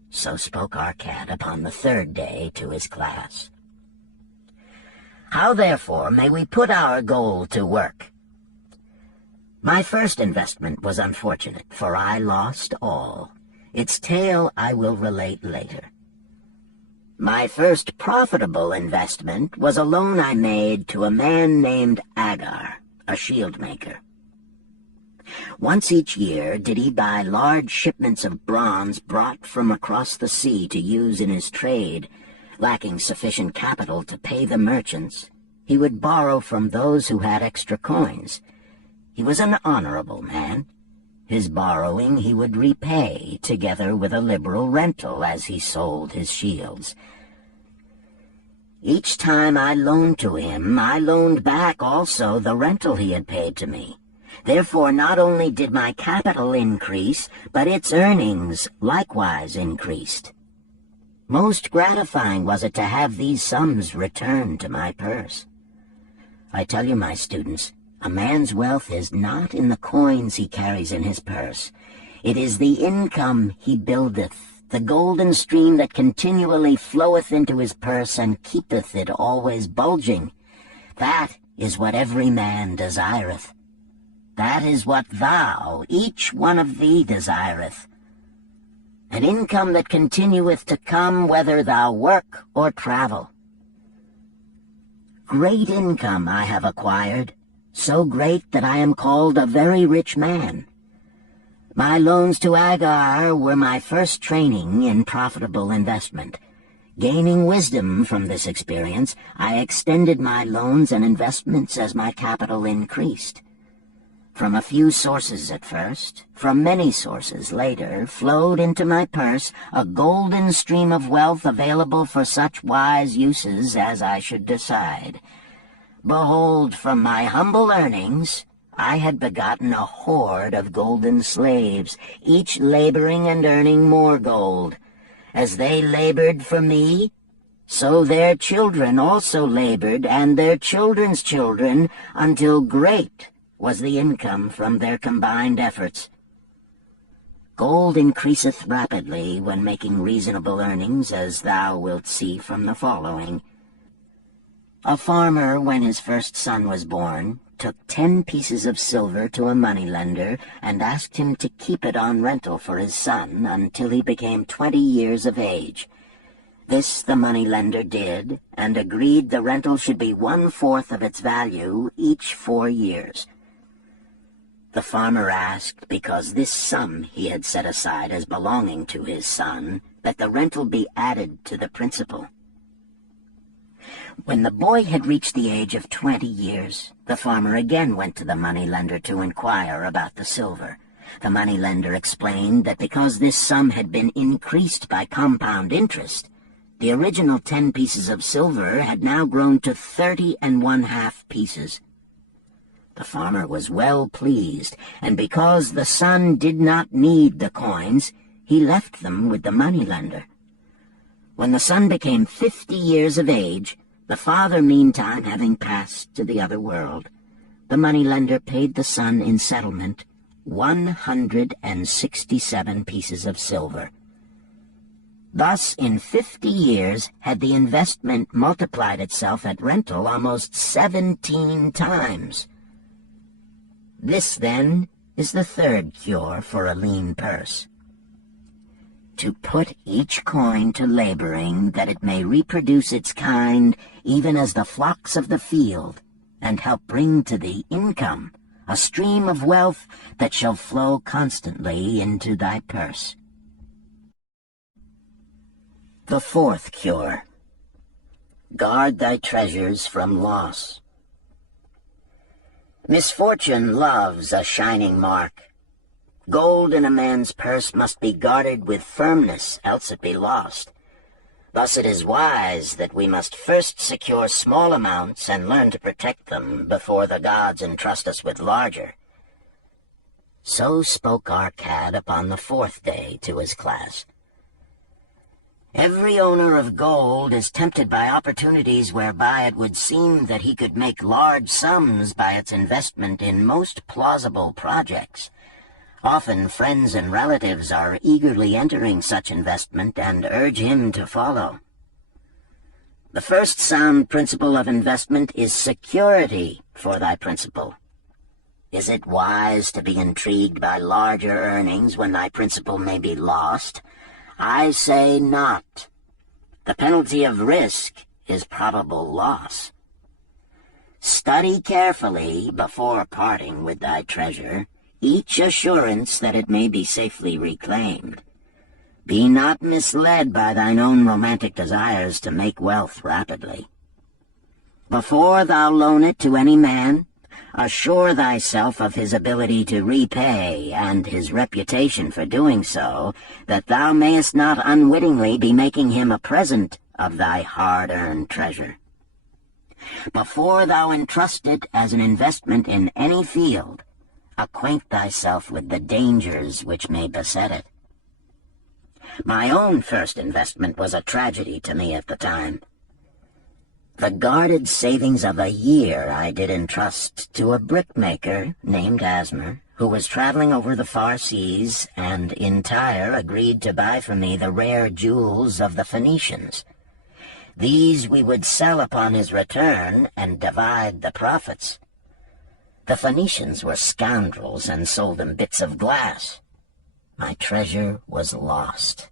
So spoke Arcad upon the third day to his class. How, therefore, may we put our gold to work? My first investment was unfortunate, for I lost all. Its tale I will relate later. My first profitable investment was a loan I made to a man named Agar, a shield maker. Once each year did he buy large shipments of bronze brought from across the sea to use in his trade. Lacking sufficient capital to pay the merchants, he would borrow from those who had extra coins. He was an honorable man. His borrowing he would repay, together with a liberal rental as he sold his shields. Each time I loaned to him, I loaned back also the rental he had paid to me. Therefore, not only did my capital increase, but its earnings likewise increased. Most gratifying was it to have these sums returned to my purse. I tell you, my students, a man's wealth is not in the coins he carries in his purse. It is the income he buildeth, the golden stream that continually floweth into his purse and keepeth it always bulging. That is what every man desireth. That is what thou, each one of thee, desireth. An income that continueth to come whether thou work or travel. Great income I have acquired, so great that I am called a very rich man. My loans to Agar were my first training in profitable investment. Gaining wisdom from this experience, I extended my loans and investments as my capital increased. From a few sources at first, from many sources later, flowed into my purse a golden stream of wealth available for such wise uses as I should decide. Behold, from my humble earnings, I had begotten a horde of golden slaves, each laboring and earning more gold. As they labored for me, so their children also labored, and their children's children, until great was the income from their combined efforts. Gold increaseth rapidly when making reasonable earnings, as thou wilt see from the following. A farmer, when his first son was born, took 10 pieces of silver to a moneylender and asked him to keep it on rental for his son until he became 20 years of age. This the moneylender did, and agreed the rental should be 1/4 of its value each 4 years. The farmer asked, because this sum he had set aside as belonging to his son, that the rental be added to the principal. When the boy had reached the age of 20 years, the farmer again went to the moneylender to inquire about the silver. The moneylender explained that because this sum had been increased by compound interest, the original 10 pieces of silver had now grown to 30½ pieces. The farmer was well pleased, and because the son did not need the coins, he left them with the moneylender. When the son became 50 years of age, the father meantime having passed to the other world, the moneylender paid the son in settlement 167 pieces of silver. Thus, in 50 years, had the investment multiplied itself at rental almost 17 times. This, then, is the third cure for a lean purse. To put each coin to laboring, that it may reproduce its kind, even as the flocks of the field, and help bring to thee income, a stream of wealth that shall flow constantly into thy purse. The fourth cure. Guard thy treasures from loss. Misfortune loves a shining mark. Gold in a man's purse must be guarded with firmness, else it be lost. Thus it is wise that we must first secure small amounts and learn to protect them before the gods entrust us with larger. So spoke our cad upon the 4th day to his class. Every owner of gold is tempted by opportunities whereby it would seem that he could make large sums by its investment in most plausible projects. Often friends and relatives are eagerly entering such investment and urge him to follow. The first sound principle of investment is security for thy principal. Is it wise to be intrigued by larger earnings when thy principal may be lost? I say not. The penalty of risk is probable loss. Study carefully, before parting with thy treasure, each assurance that it may be safely reclaimed. Be not misled by thine own romantic desires to make wealth rapidly. Before thou loan it to any man, assure thyself of his ability to repay and his reputation for doing so, that thou mayest not unwittingly be making him a present of thy hard-earned treasure. Before thou entrust it as an investment in any field, acquaint thyself with the dangers which may beset it. My own first investment was a tragedy to me at the time. The guarded savings of a year I did entrust to a brickmaker named Asmer, who was traveling over the far seas, and in Tyre agreed to buy for me the rare jewels of the Phoenicians. These we would sell upon his return and divide the profits. The Phoenicians were scoundrels and sold him bits of glass. My treasure was lost.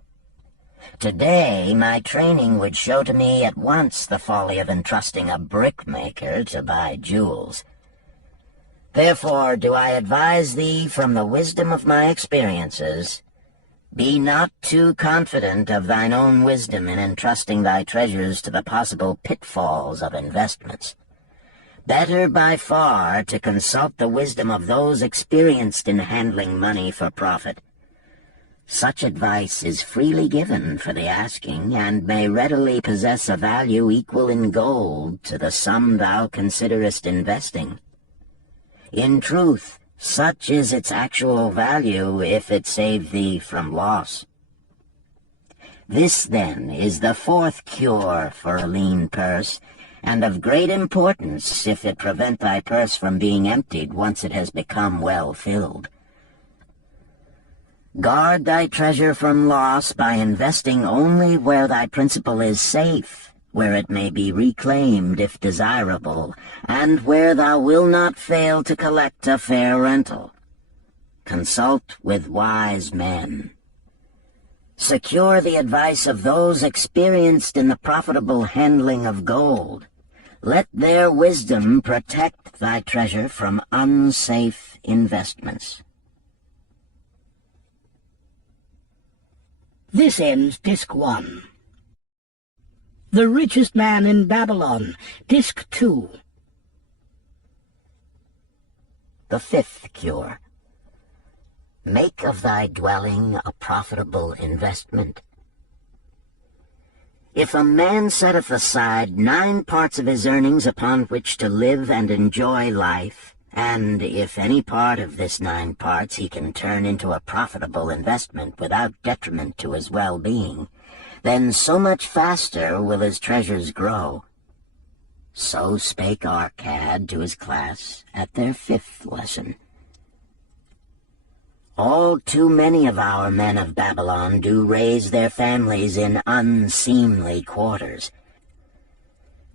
Today, my training would show to me at once the folly of entrusting a brickmaker to buy jewels. Therefore do I advise thee from the wisdom of my experiences, be not too confident of thine own wisdom in entrusting thy treasures to the possible pitfalls of investments. Better by far to consult the wisdom of those experienced in handling money for profit. Such advice is freely given for the asking, and may readily possess a value equal in gold to the sum thou considerest investing. In truth, such is its actual value if it save thee from loss. This, then, is the fourth cure for a lean purse, and of great importance if it prevent thy purse from being emptied once it has become well filled. Guard thy treasure from loss by investing only where thy principal is safe, where it may be reclaimed if desirable, and where thou wilt not fail to collect a fair rental. Consult with wise men. Secure the advice of those experienced in the profitable handling of gold. Let their wisdom protect thy treasure from unsafe investments. This ends Disc 1. The Richest Man in Babylon, Disc 2. The fifth cure. Make of thy dwelling a profitable investment. If a man setteth aside 9 parts of his earnings upon which to live and enjoy life, and if any part of this 9 parts he can turn into a profitable investment without detriment to his well-being, then so much faster will his treasures grow. So spake Arcad to his class at their 5th lesson. All too many of our men of Babylon do raise their families in unseemly quarters.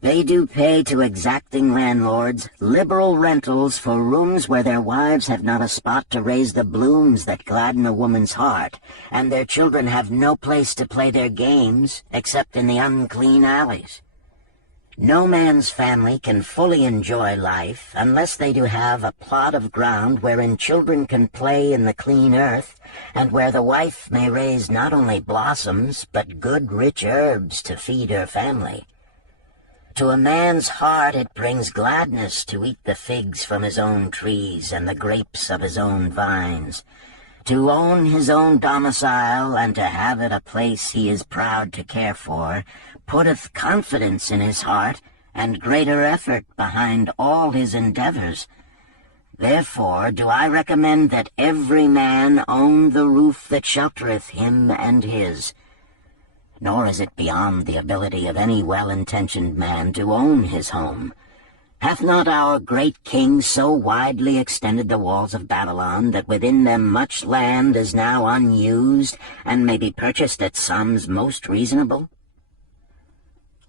They do pay to exacting landlords liberal rentals for rooms where their wives have not a spot to raise the blooms that gladden a woman's heart, and their children have no place to play their games except in the unclean alleys. No man's family can fully enjoy life unless they do have a plot of ground wherein children can play in the clean earth, and where the wife may raise not only blossoms, but good rich herbs to feed her family. To a man's heart it brings gladness to eat the figs from his own trees and the grapes of his own vines, to own his own domicile and to have it a place he is proud to care for, putteth confidence in his heart and greater effort behind all his endeavors. Therefore do I recommend that every man own the roof that sheltereth him and his. Nor is it beyond the ability of any well-intentioned man to own his home. Hath not our great king so widely extended the walls of Babylon that within them much land is now unused and may be purchased at sums most reasonable?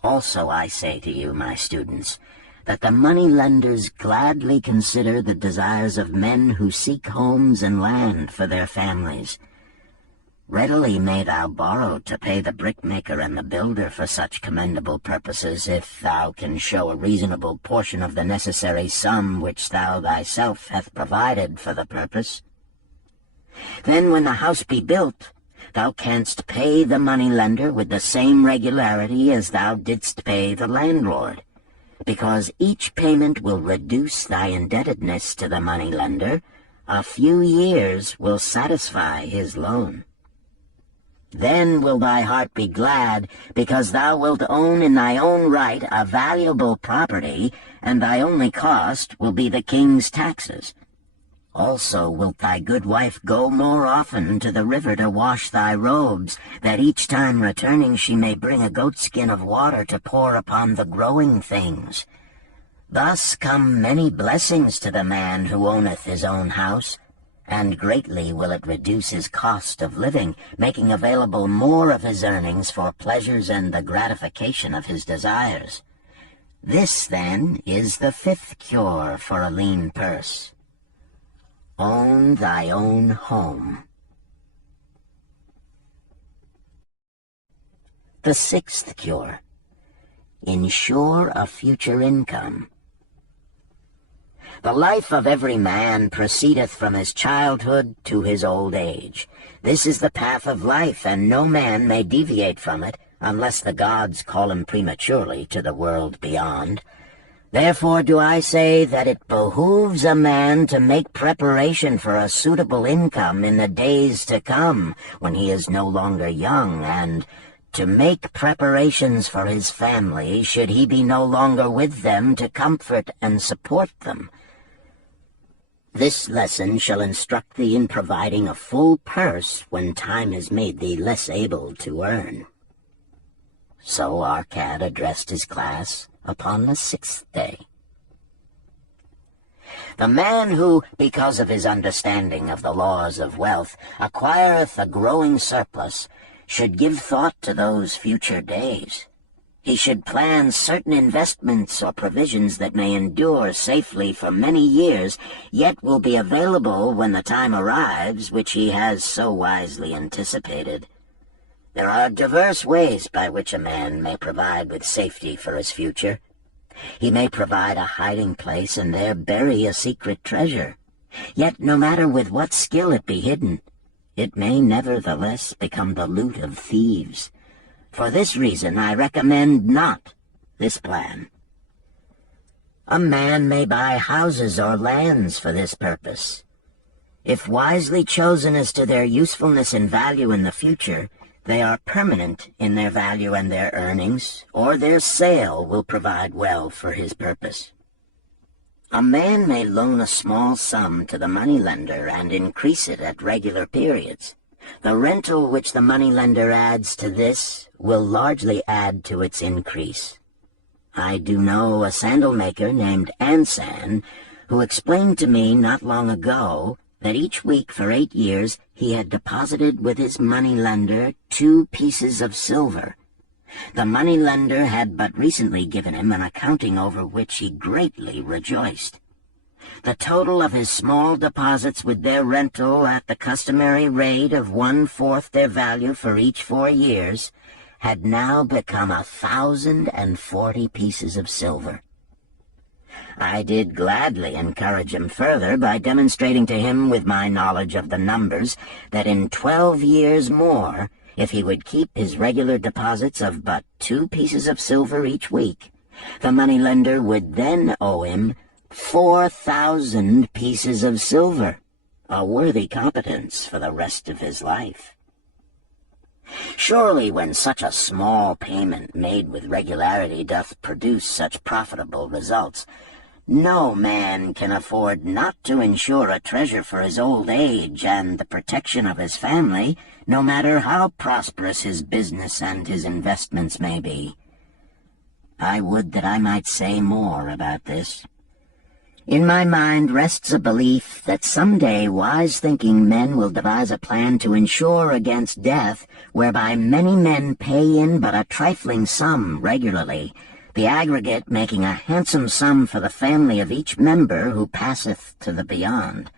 Also I say to you, my students, that the money-lenders gladly consider the desires of men who seek homes and land for their families. Readily may thou borrow to pay the brickmaker and the builder for such commendable purposes, if thou can show a reasonable portion of the necessary sum which thou thyself hast provided for the purpose. Then when the house be built, thou canst pay the money-lender with the same regularity as thou didst pay the landlord, because each payment will reduce thy indebtedness to the money-lender. A few years will satisfy his loan. Then will thy heart be glad, because thou wilt own in thy own right a valuable property, and thy only cost will be the king's taxes. Also wilt thy good wife go more often to the river to wash thy robes, that each time returning she may bring a goatskin of water to pour upon the growing things. Thus come many blessings to the man who owneth his own house, and greatly will it reduce his cost of living, making available more of his earnings for pleasures and the gratification of his desires. This, then, is the 5th cure for a lean purse. Own thy own home. The 6th cure. Ensure a future income. The life of every man proceedeth from his childhood to his old age. This is the path of life, and no man may deviate from it, unless the gods call him prematurely to the world beyond. Therefore do I say that it behooves a man to make preparation for a suitable income in the days to come, when he is no longer young, and to make preparations for his family, should he be no longer with them to comfort and support them. This lesson shall instruct thee in providing a full purse when time has made thee less able to earn. So Arcad addressed his class upon the 6th day. The man who, because of his understanding of the laws of wealth, acquireth a growing surplus, should give thought to those future days. He should plan certain investments or provisions that may endure safely for many years, yet will be available when the time arrives which he has so wisely anticipated. There are diverse ways by which a man may provide with safety for his future. He may provide a hiding place and there bury a secret treasure. Yet no matter with what skill it be hidden, it may nevertheless become the loot of thieves. For this reason I recommend not this plan. A man may buy houses or lands for this purpose. If wisely chosen as to their usefulness and value in the future, they are permanent in their value and their earnings, or their sale will provide well for his purpose. A man may loan a small sum to the moneylender and increase it at regular periods. The rental which the moneylender adds to this will largely add to its increase. I do know a sandal maker named Ansan, who explained to me not long ago that each week for 8 years he had deposited with his moneylender 2 pieces of silver. The moneylender had but recently given him an accounting over which he greatly rejoiced. The total of his small deposits with their rental at the customary rate of 1/4 their value for each 4 years had now become 1,040 pieces of silver. I did gladly encourage him further by demonstrating to him with my knowledge of the numbers that in 12 years more, if he would keep his regular deposits of but 2 pieces of silver each week, the moneylender would then owe him 4,000 pieces of silver, a worthy competence for the rest of his life. Surely when such a small payment made with regularity doth produce such profitable results, no man can afford not to insure a treasure for his old age and the protection of his family, no matter how prosperous his business and his investments may be. I would that I might say more about this. In my mind rests a belief that someday wise-thinking men will devise a plan to insure against death, whereby many men pay in but a trifling sum regularly, the aggregate making a handsome sum for the family of each member who passeth to the beyond.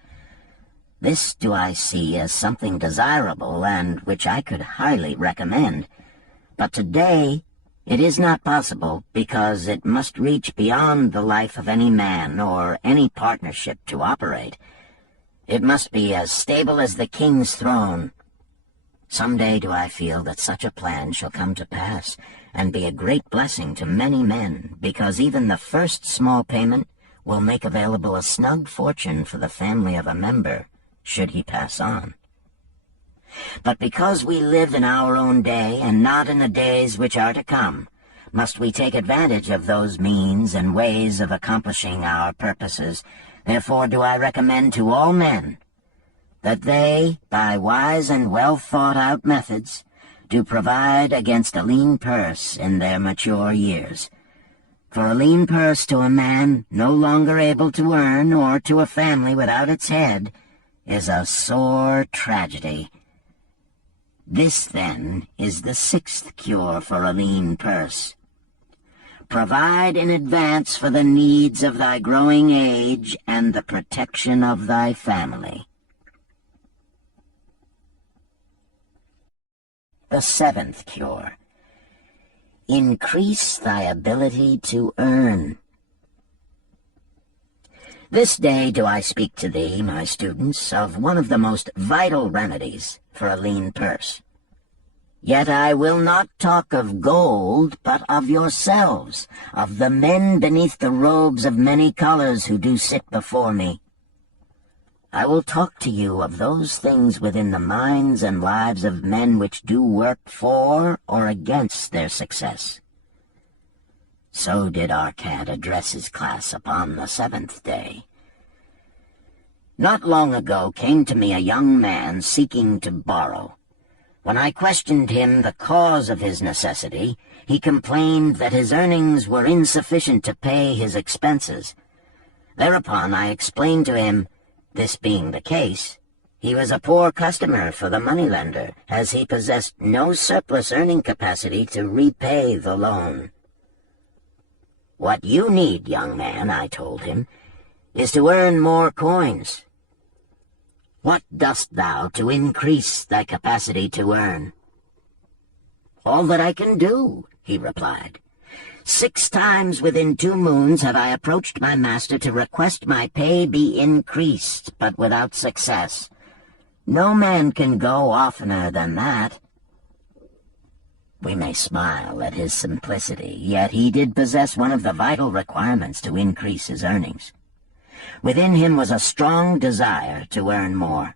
This do I see as something desirable, and which I could highly recommend. But today it is not possible, because it must reach beyond the life of any man or any partnership to operate. It must be as stable as the king's throne. Some day do I feel that such a plan shall come to pass, and be a great blessing to many men, because even the first small payment will make available a snug fortune for the family of a member, should he pass on. But because we live in our own day, and not in the days which are to come, must we take advantage of those means and ways of accomplishing our purposes. Therefore do I recommend to all men that they, by wise and well-thought-out methods, do provide against a lean purse in their mature years. For a lean purse to a man no longer able to earn, or to a family without its head, is a sore tragedy. This, then, is the 6th cure for a lean purse. Provide in advance for the needs of thy growing age and the protection of thy family. The 7th cure. Increase thy ability to earn. This day do I speak to thee, my students, of one of the most vital remedies for a lean purse. Yet I will not talk of gold, but of yourselves, of the men beneath the robes of many colors who do sit before me. I will talk to you of those things within the minds and lives of men which do work for or against their success. So did Arcad address his class upon the 7th day. Not long ago came to me a young man seeking to borrow. When I questioned him the cause of his necessity, he complained that his earnings were insufficient to pay his expenses. Thereupon I explained to him, this being the case, he was a poor customer for the moneylender, as he possessed no surplus earning capacity to repay the loan. What you need, young man, I told him, is to earn more coins. What dost thou to increase thy capacity to earn? All that I can do, he replied. 6 times within 2 moons have I approached my master to request my pay be increased, but without success. No man can go oftener than that. We may smile at his simplicity, yet he did possess one of the vital requirements to increase his earnings. Within him was a strong desire to earn more,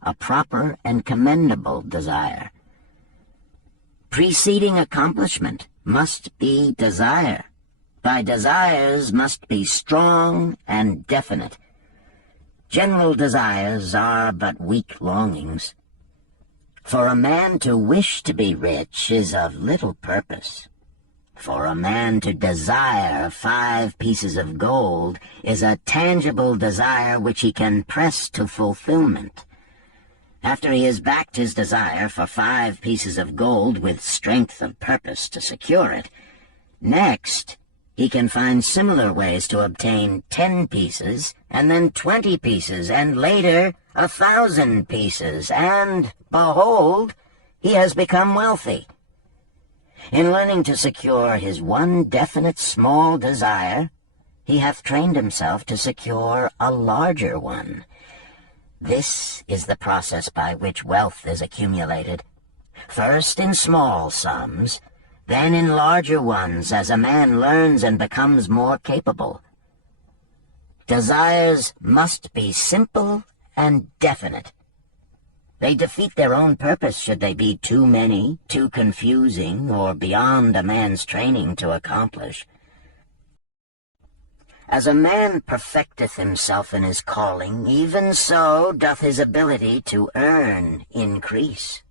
a proper and commendable desire. Preceding accomplishment must be desire. Thy desires must be strong and definite. General desires are but weak longings. For a man to wish to be rich is of little purpose. For a man to desire 5 pieces of gold is a tangible desire which he can press to fulfillment. After he has backed his desire for 5 pieces of gold with strength of purpose to secure it, next he can find similar ways to obtain 10 pieces, and then 20 pieces, and later 1,000 pieces, and, behold, he has become wealthy. In learning to secure his one definite small desire, he hath trained himself to secure a larger one. This is the process by which wealth is accumulated, first in small sums, then in larger ones as a man learns and becomes more capable. Desires must be simple and definite. They defeat their own purpose should they be too many, too confusing, or beyond a man's training to accomplish. As a man perfecteth himself in his calling, even so doth his ability to earn increase.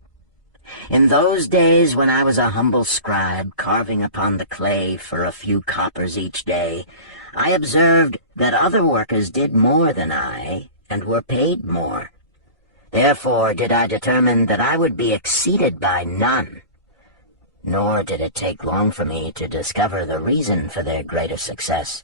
In those days when I was a humble scribe carving upon the clay for a few coppers each day, I observed that other workers did more than I, and were paid more. Therefore did I determine that I would be exceeded by none. Nor did it take long for me to discover the reason for their greater success.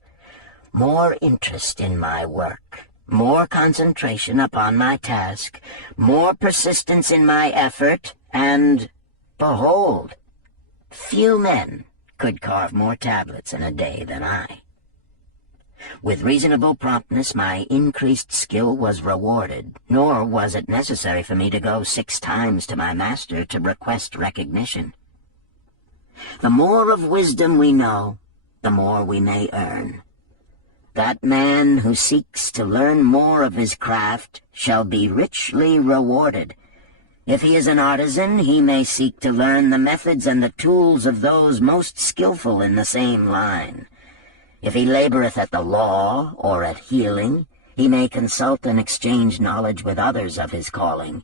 More interest in my work, more concentration upon my task, more persistence in my effort, and, behold, few men could carve more tablets in a day than I. With reasonable promptness my increased skill was rewarded, nor was it necessary for me to go 6 times to my master to request recognition. The more of wisdom we know, the more we may earn. That man who seeks to learn more of his craft shall be richly rewarded. If he is an artisan, he may seek to learn the methods and the tools of those most skillful in the same line. If he laboreth at the law or at healing, he may consult and exchange knowledge with others of his calling.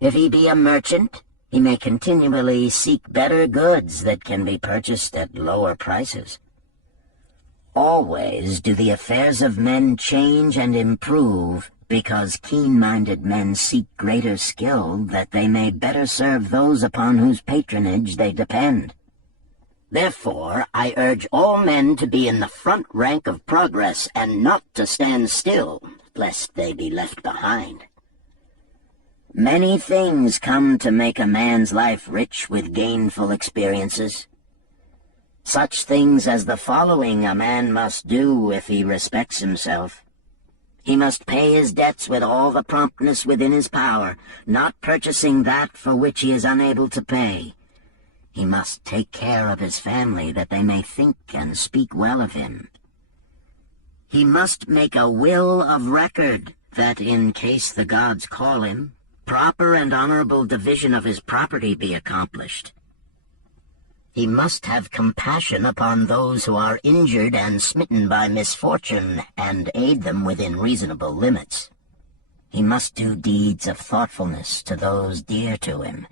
If he be a merchant, he may continually seek better goods that can be purchased at lower prices. Always do the affairs of men change and improve, because keen-minded men seek greater skill, that they may better serve those upon whose patronage they depend. Therefore, I urge all men to be in the front rank of progress, and not to stand still, lest they be left behind. Many things come to make a man's life rich with gainful experiences. Such things as the following a man must do if he respects himself. He must pay his debts with all the promptness within his power, not purchasing that for which he is unable to pay. He must take care of his family, that they may think and speak well of him. He must make a will of record, that in case the gods call him, proper and honorable division of his property be accomplished. He must have compassion upon those who are injured and smitten by misfortune, and aid them within reasonable limits. he must do deeds of thoughtfulness to those dear to him.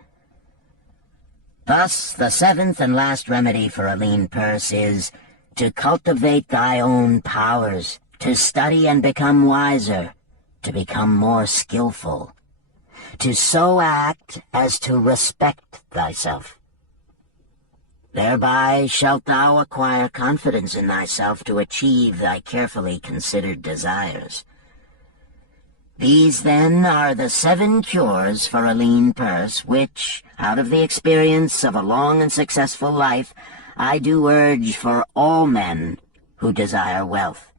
Thus, the seventh and last remedy for a lean purse is to cultivate thy own powers, to study and become wiser, to become more skillful, to so act as to respect thyself. Thereby shalt thou acquire confidence in thyself to achieve thy carefully considered desires. These, then, are the 7 cures for a lean purse, which, out of the experience of a long and successful life, I do urge for all men who desire wealth.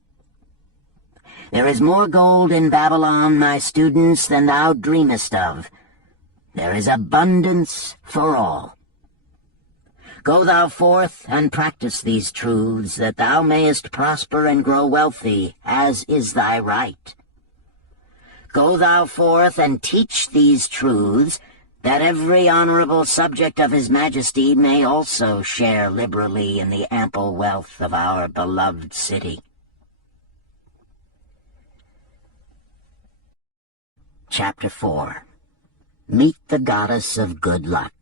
There is more gold in Babylon, my students, than thou dreamest of. There is abundance for all. Go thou forth and practice these truths, that thou mayest prosper and grow wealthy, as is thy right. Go thou forth and teach these truths, that every honorable subject of his majesty may also share liberally in the ample wealth of our beloved city. Chapter 4. Meet the Goddess of Good Luck.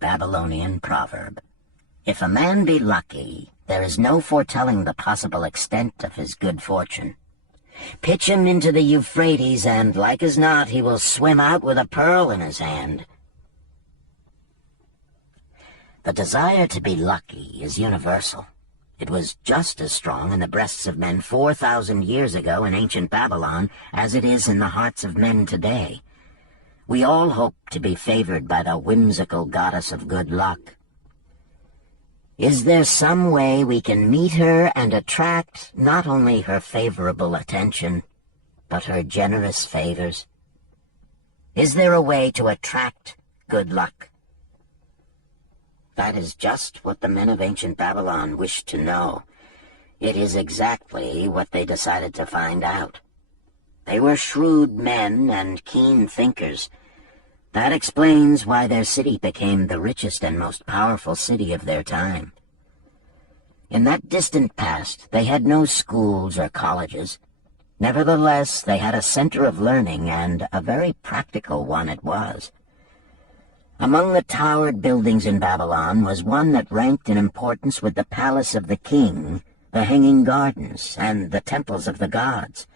Babylonian proverb. If a man be lucky, there is no foretelling the possible extent of his good fortune. Pitch him into the Euphrates, and, like as not, he will swim out with a pearl in his hand. The desire to be lucky is universal. It was just as strong in the breasts of men 4,000 years ago in ancient Babylon as it is in the hearts of men today. We all hope to be favored by the whimsical goddess of good luck. Is there some way we can meet her and attract not only her favorable attention, but her generous favors? Is there a way to attract good luck? That is just what the men of ancient Babylon wished to know. It is exactly what they decided to find out. They were shrewd men and keen thinkers. That explains why their city became the richest and most powerful city of their time. In that distant past, they had no schools or colleges. Nevertheless, they had a center of learning, and a very practical one it was. Among the towered buildings in Babylon was one that ranked in importance with the palace of the king, the hanging gardens, and the temples of the gods.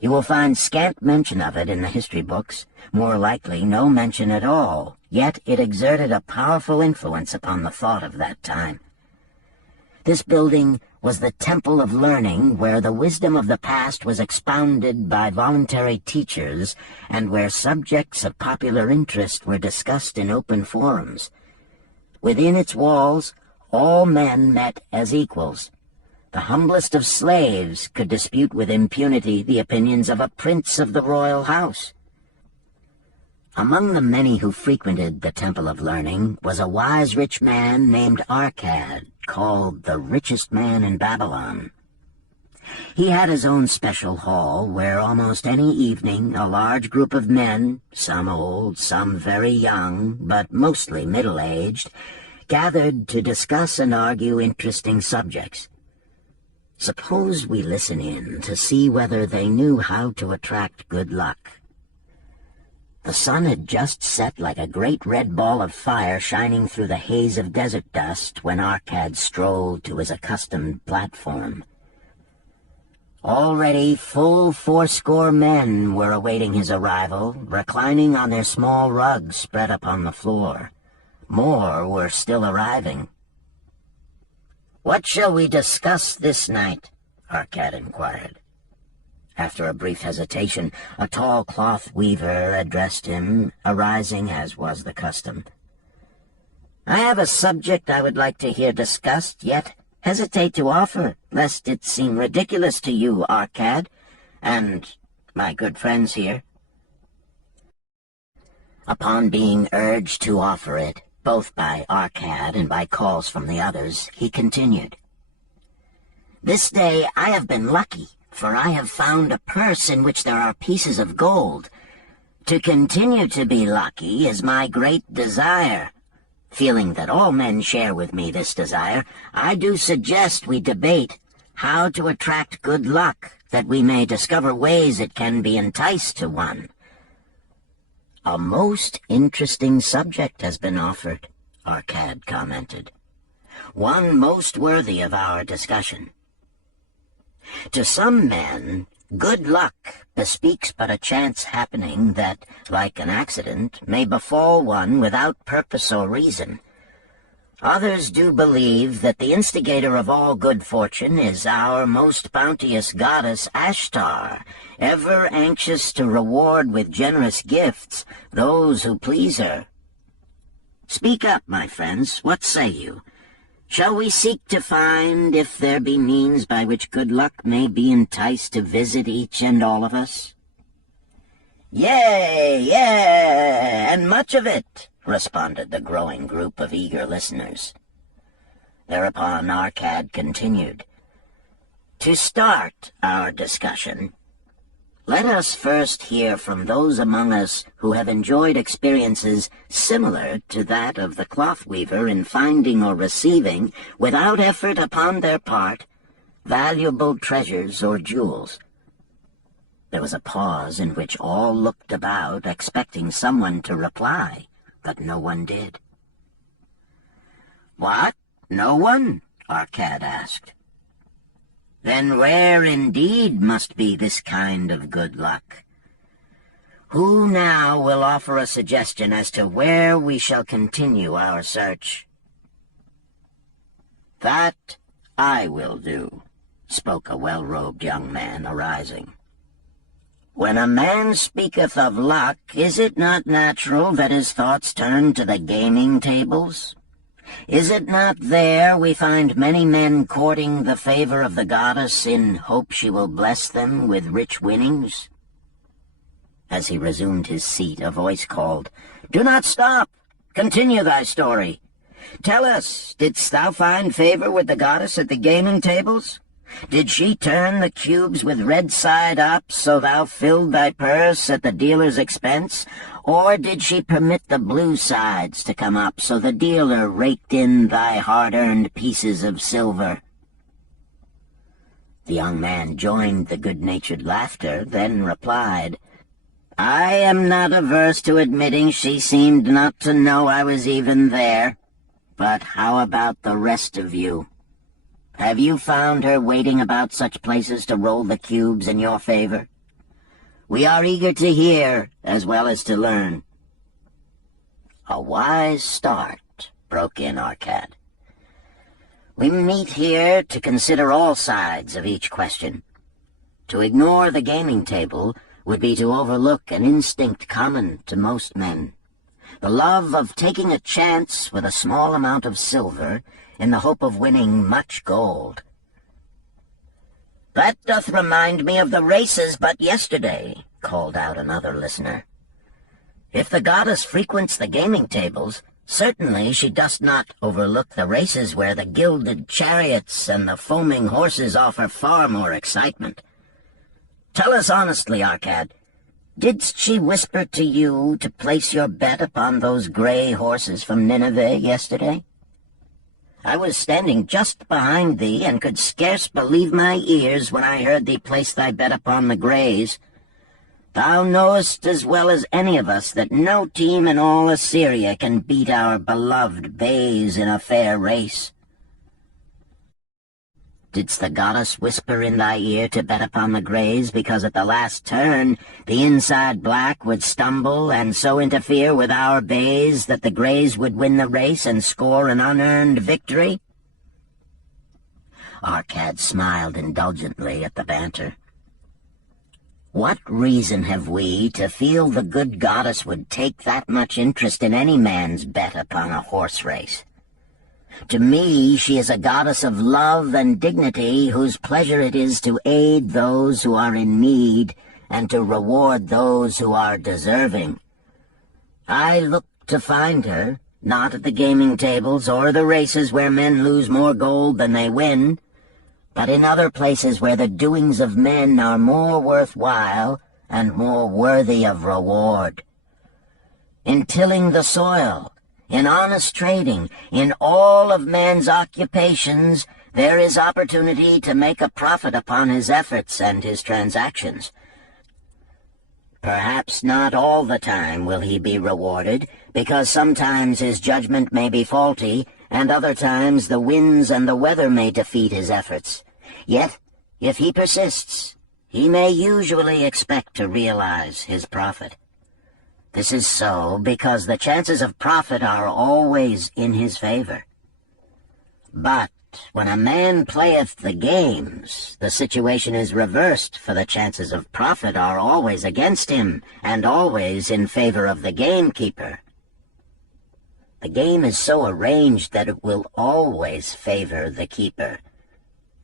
You will find scant mention of it in the history books, more likely no mention at all, yet it exerted a powerful influence upon the thought of that time. This building was the Temple of Learning, where the wisdom of the past was expounded by voluntary teachers, and where subjects of popular interest were discussed in open forums. Within its walls, all men met as equals. The humblest of slaves could dispute with impunity the opinions of a prince of the royal house. Among the many who frequented the Temple of Learning was a wise rich man named Arcad, called the richest man in Babylon. He had his own special hall where almost any evening a large group of men, some old, some very young, but mostly middle-aged, gathered to discuss and argue interesting subjects. Suppose we listen in to see whether they knew how to attract good luck. The sun had just set like a great red ball of fire shining through the haze of desert dust when Arcad strolled to his accustomed platform. Already full 80 men were awaiting his arrival, reclining on their small rugs spread upon the floor. More were still arriving. "What shall we discuss this night?" Arcad inquired. After a brief hesitation, a tall cloth weaver addressed him, arising as was the custom. "I have a subject I would like to hear discussed, yet hesitate to offer, lest it seem ridiculous to you, Arcad, and my good friends here." Upon being urged to offer it, both by Arcad and by calls from the others, he continued, "This day I have been lucky, for I have found a purse in which there are pieces of gold. To continue to be lucky is my great desire. Feeling that all men share with me this desire, I do suggest we debate how to attract good luck, that we may discover ways it can be enticed to one." "A most interesting subject has been offered," Arcad commented. "One most worthy of our discussion. To some men, good luck bespeaks but a chance happening that, like an accident, may befall one without purpose or reason. Others do believe that the instigator of all good fortune is our most bounteous goddess Ashtar, ever anxious to reward with generous gifts those who please her. Speak up, my friends, what say you? Shall we seek to find if there be means by which good luck may be enticed to visit each and all of us?" "Yea, yea, and much of it," responded the growing group of eager listeners. Thereupon Arcad continued, "To start our discussion, let us first hear from those among us who have enjoyed experiences similar to that of the cloth weaver in finding or receiving, without effort upon their part, valuable treasures or jewels." There was a pause in which all looked about, expecting someone to reply, but no one did. "What? No one?" Arcad asked. "Then rare indeed must be this kind of good luck. Who now will offer a suggestion as to where we shall continue our search?" "That I will do," spoke a well-robed young man, arising. "When a man speaketh of luck, is it not natural that his thoughts turn to the gaming tables? Is it not there we find many men courting the favor of the goddess in hope she will bless them with rich winnings?" As he resumed his seat, a voice called, "Do not stop! Continue thy story. Tell us, didst thou find favor with the goddess at the gaming tables? Did she turn the cubes with red side up, so thou filled thy purse at the dealer's expense? Or did she permit the blue sides to come up, so the dealer raked in thy hard-earned pieces of silver?" The young man joined the good-natured laughter, then replied, "I am not averse to admitting she seemed not to know I was even there. But how about the rest of you? Have you found her waiting about such places to roll the cubes in your favor? We are eager to hear as well as to learn." "A wise start," broke in Arcad. "We meet here to consider all sides of each question. To ignore the gaming table would be to overlook an instinct common to most men, the love of taking a chance with a small amount of silver in the hope of winning much gold." "That doth remind me of the races but yesterday," called out another listener. "If the goddess frequents the gaming tables, certainly she does not overlook the races where the gilded chariots and the foaming horses offer far more excitement. Tell us honestly, Arcad, didst she whisper to you to place your bet upon those gray horses from Nineveh yesterday? I was standing just behind thee, and could scarce believe my ears when I heard thee place thy bet upon the grays. Thou knowest as well as any of us that no team in all Assyria can beat our beloved bays in a fair race. Didst the goddess whisper in thy ear to bet upon the grays, because at the last turn the inside black would stumble and so interfere with our bays that the grays would win the race and score an unearned victory?" Arcad smiled indulgently at the banter. "What reason have we to feel the good goddess would take that much interest in any man's bet upon a horse race? To me, she is a goddess of love and dignity, whose pleasure it is to aid those who are in need and to reward those who are deserving. I look to find her, not at the gaming tables or the races where men lose more gold than they win, but in other places where the doings of men are more worthwhile and more worthy of reward. In tilling the soil, in honest trading, in all of man's occupations, there is opportunity to make a profit upon his efforts and his transactions. Perhaps not all the time will he be rewarded, because sometimes his judgment may be faulty, and other times the winds and the weather may defeat his efforts. Yet, if he persists, he may usually expect to realize his profit. This is so because the chances of profit are always in his favor. But when a man playeth the games, the situation is reversed, for the chances of profit are always against him, and always in favor of the gamekeeper. The game is so arranged that it will always favor the keeper.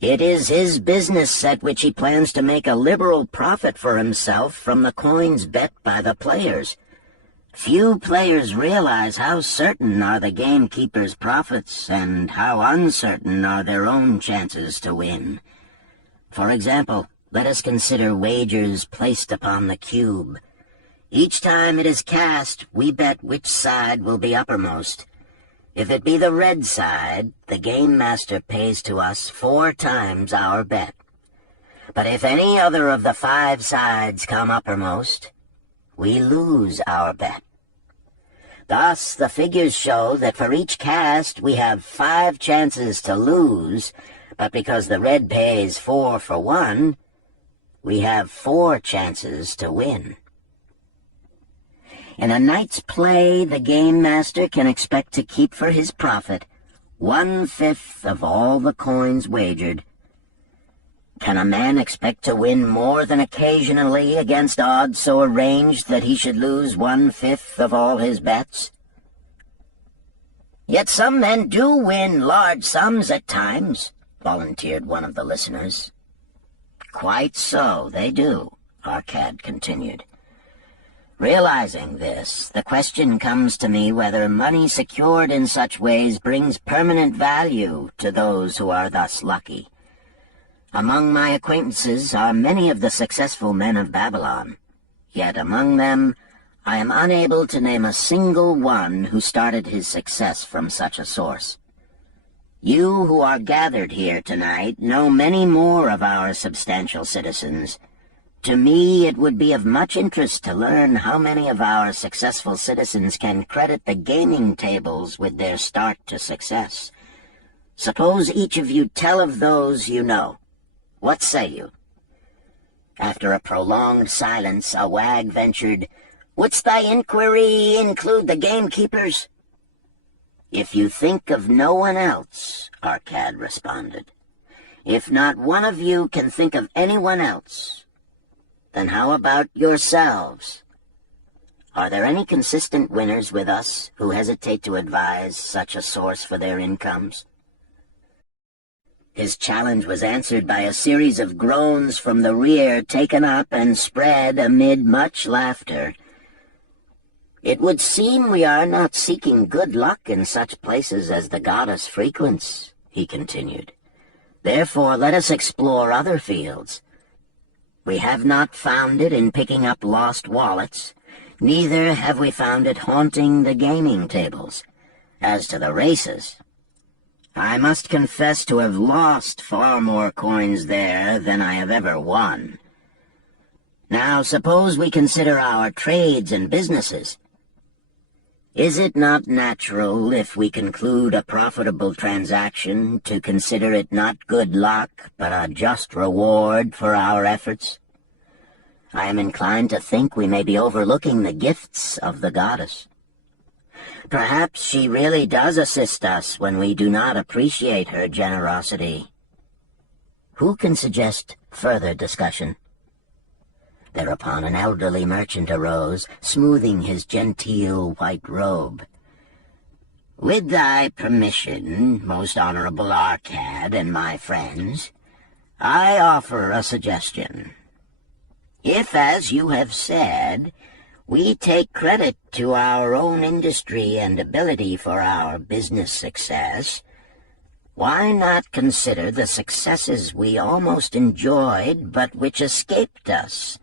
It is his business at which he plans to make a liberal profit for himself from the coins bet by the players. Few players realize how certain are the gamekeeper's profits and how uncertain are their own chances to win. For example, let us consider wagers placed upon the cube. Each time it is cast, we bet which side will be uppermost. If it be the red side, the game master pays to us 4 times our bet. But if any other of the 5 sides come uppermost, we lose our bet. Thus, the figures show that for each cast we have 5 chances to lose, but because the red pays 4 for 1, we have 4 chances to win. In a night's play, the game master can expect to keep for his profit 1/5 of all the coins wagered. Can a man expect to win more than occasionally against odds so arranged that he should lose 1/5 of all his bets? Yet some men do win large sums at times, volunteered one of the listeners. Quite so, they do, Arcad continued. Realizing this, the question comes to me whether money secured in such ways brings permanent value to those who are thus lucky. Among my acquaintances are many of the successful men of Babylon, yet among them I am unable to name a single one who started his success from such a source. You who are gathered here tonight know many more of our substantial citizens. To me, it would be of much interest to learn how many of our successful citizens can credit the gaming tables with their start to success. Suppose each of you tell of those you know. What say you? After a prolonged silence, a wag ventured, "Wouldst thy inquiry include the gamekeepers?" "If you think of no one else," Arcad responded. "If not one of you can think of anyone else, then how about yourselves? Are there any consistent winners with us who hesitate to advise such a source for their incomes?" His challenge was answered by a series of groans from the rear, taken up and spread amid much laughter. "It would seem we are not seeking good luck in such places as the goddess frequents," he continued. "Therefore let us explore other fields. We have not found it in picking up lost wallets, neither have we found it haunting the gaming tables. As to the races, I must confess to have lost far more coins there than I have ever won. Now suppose we consider our trades and businesses. Is it not natural, if we conclude a profitable transaction, to consider it not good luck, but a just reward for our efforts? I am inclined to think we may be overlooking the gifts of the goddess. Perhaps she really does assist us when we do not appreciate her generosity. Who can suggest further discussion?" Thereupon an elderly merchant arose, smoothing his genteel white robe. "With thy permission, most honorable Arcad and my friends, I offer a suggestion. If, as you have said, we take credit to our own industry and ability for our business success, why not consider the successes we almost enjoyed but which escaped us,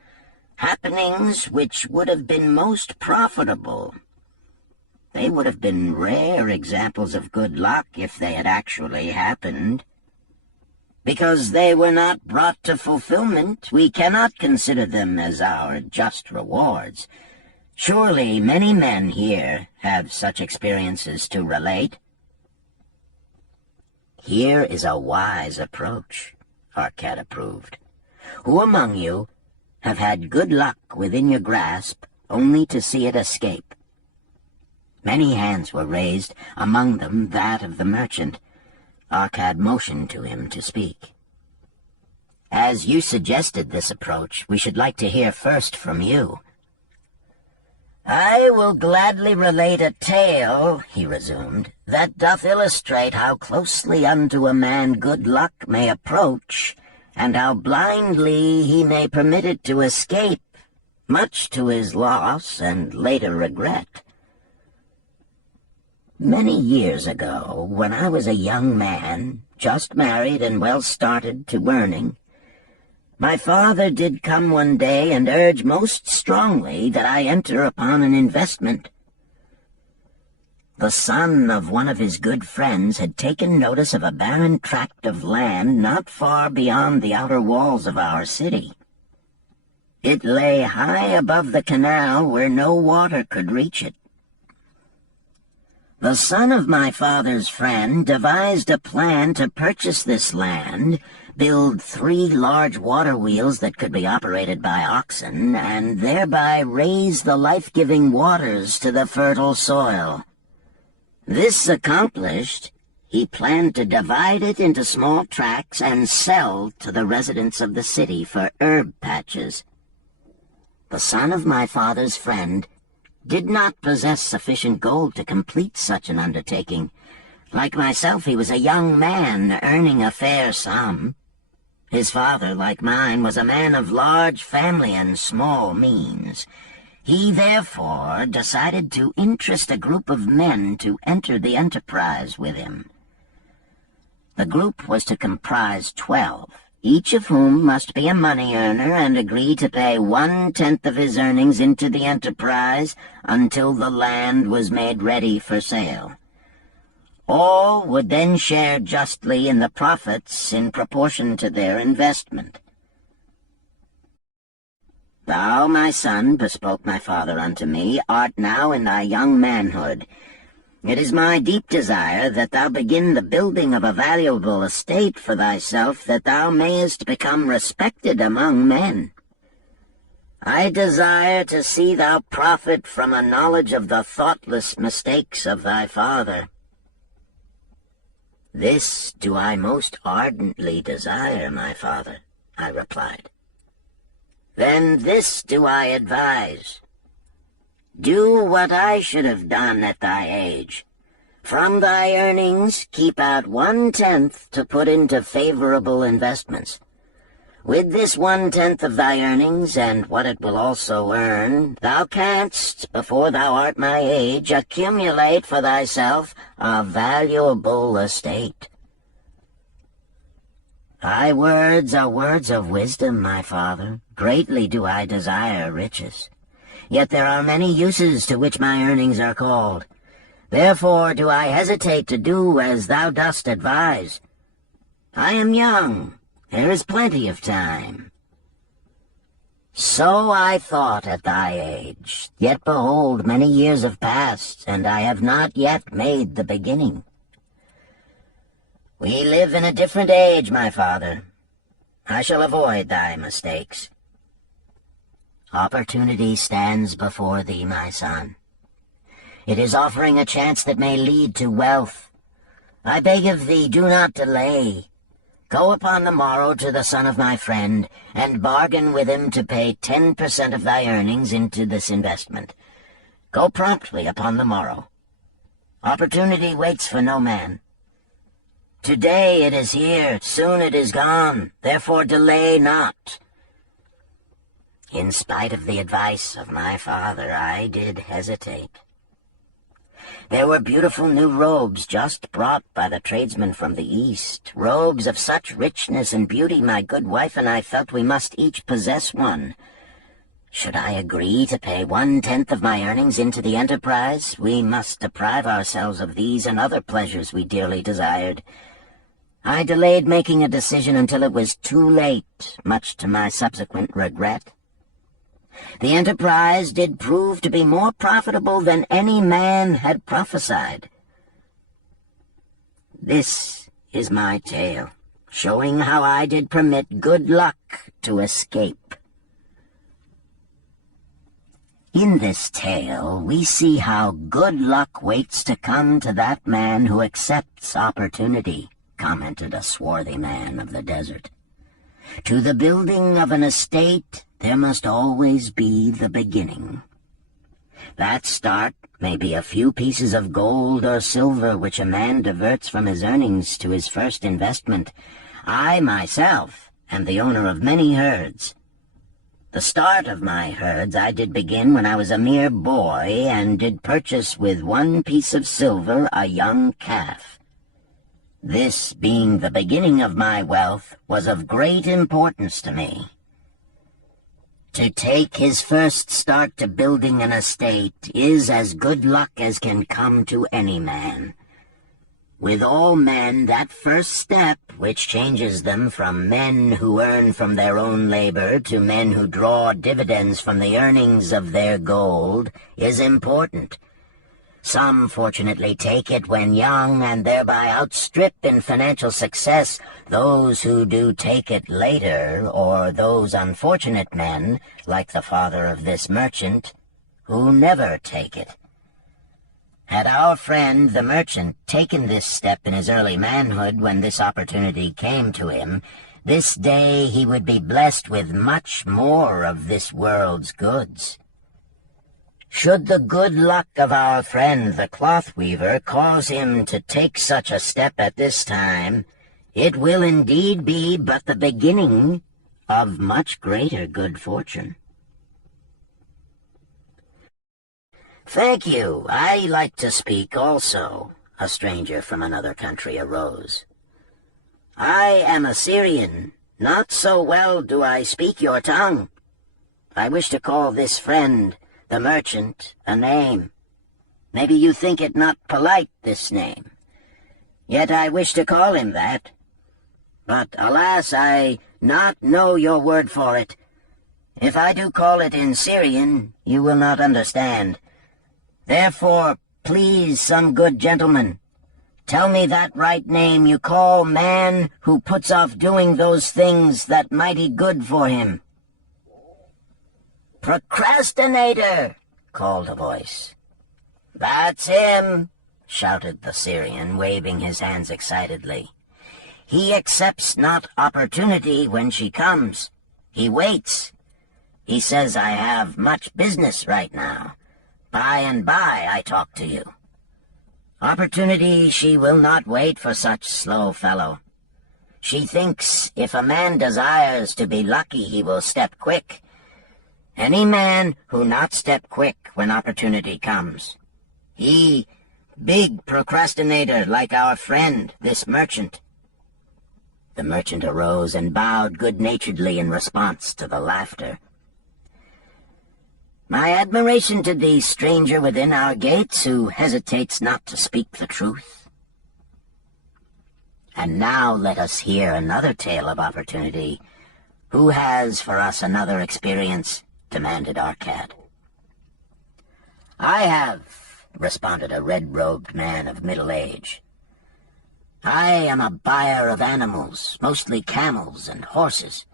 happenings which would have been most profitable? They would have been rare examples of good luck if they had actually happened, Because they were not brought to fulfillment, we cannot consider them as our just rewards. Surely many men here have such experiences to relate. Here is a wise approach, Arquette approved. Who among you have had good luck within your grasp only to see it escape? Many hands were raised, among them that of the merchant. Arquette motioned to him to speak. As you suggested this approach, we should like to hear first from you. I will gladly relate a tale, he resumed, that doth illustrate how closely unto a man good luck may approach, and how blindly he may permit it to escape, much to his loss and later regret. Many years ago, when I was a young man, just married and well started to earning, my father did come one day and urge most strongly that I enter upon an investment. The son of one of his good friends had taken notice of a barren tract of land not far beyond the outer walls of our city. It lay high above the canal where no water could reach it. The son of my father's friend devised a plan to purchase this land, build 3 large water wheels that could be operated by oxen, and thereby raise the life-giving waters to the fertile soil. This accomplished, he planned to divide it into small tracts and sell to the residents of the city for herb patches. The son of my father's friend did not possess sufficient gold to complete such an undertaking. Like myself, he was a young man earning a fair sum. His father, like mine, was a man of large family and small means. He therefore decided to interest a group of men to enter the enterprise with him. The group was to comprise 12, each of whom must be a money earner and agree to pay 1/10 of his earnings into the enterprise until the land was made ready for sale. All would then share justly in the profits in proportion to their investment. Thou, my son, bespoke my father unto me, art now in thy young manhood. It is my deep desire that thou begin the building of a valuable estate for thyself, that thou mayest become respected among men. I desire to see thou profit from a knowledge of the thoughtless mistakes of thy father. This do I most ardently desire, my father, I replied. Then this do I advise. Do what I should have done at thy age. From thy earnings, keep out 1/10 to put into favorable investments. With this 1/10 of thy earnings, and what it will also earn, thou canst, before thou art my age, accumulate for thyself a valuable estate. Thy words are words of wisdom, my father. Greatly do I desire riches. Yet there are many uses to which my earnings are called. Therefore do I hesitate to do as thou dost advise. I am young. There is plenty of time. So I thought at thy age, yet behold, many years have passed, and I have not yet made the beginning. We live in a different age, my father. I shall avoid thy mistakes. Opportunity stands before thee, my son. It is offering a chance that may lead to wealth. I beg of thee, do not delay. Go upon the morrow to the son of my friend, and bargain with him to pay 10% of thy earnings into this investment. Go promptly upon the morrow. Opportunity waits for no man. Today it is here, soon it is gone, therefore delay not. In spite of the advice of my father, I did hesitate. There were beautiful new robes just brought by the tradesmen from the east, robes of such richness and beauty my good wife and I felt we must each possess one. Should I agree to pay 1/10 of my earnings into the enterprise, we must deprive ourselves of these and other pleasures we dearly desired. I delayed making a decision until it was too late, much to my subsequent regret. The enterprise did prove to be more profitable than any man had prophesied. This is my tale, showing how I did permit good luck to escape. In this tale, we see how good luck waits to come to that man who accepts opportunity, commented a swarthy man of the desert. To the building of an estate, there must always be the beginning. That start may be a few pieces of gold or silver which a man diverts from his earnings to his first investment. I, myself, am the owner of many herds. The start of my herds I did begin when I was a mere boy, and did purchase with 1 piece of silver a young calf. This, being the beginning of my wealth, was of great importance to me. To take his first start to building an estate is as good luck as can come to any man. With all men, that first step, which changes them from men who earn from their own labor to men who draw dividends from the earnings of their gold, is important. Some fortunately take it when young and thereby outstrip in financial success those who do take it later, or those unfortunate men, like the father of this merchant, who never take it. Had our friend, the merchant, taken this step in his early manhood when this opportunity came to him, this day he would be blessed with much more of this world's goods. Should the good luck of our friend the cloth weaver cause him to take such a step at this time, it will indeed be but the beginning of much greater good fortune. "Thank you. I like to speak also," a stranger from another country arose. "I am a Syrian. Not so well do I speak your tongue. I wish to call this friend, the merchant, a name. Maybe you think it not polite, this name. Yet I wish to call him that. But, alas, I not know your word for it. If I do call it in Syrian, you will not understand. Therefore, please, some good gentleman, tell me that right name you call man who puts off doing those things that mighty good for him." "Procrastinator!" called a voice. "That's him!" shouted the Syrian, waving his hands excitedly. "He accepts not opportunity when she comes. He waits. He says, I have much business right now. By and by I talk to you. Opportunity she will not wait for such slow fellow. She thinks if a man desires to be lucky he will step quick. Any man who not step quick when opportunity comes. He, big procrastinator like our friend, this merchant." The merchant arose and bowed good-naturedly in response to the laughter. "My admiration to thee, stranger within our gates, who hesitates not to speak the truth. And now let us hear another tale of opportunity. Who has for us another experience?" demanded Arcad. "I have," responded a red-robed man of middle age. "I am a buyer of animals, mostly camels and horses.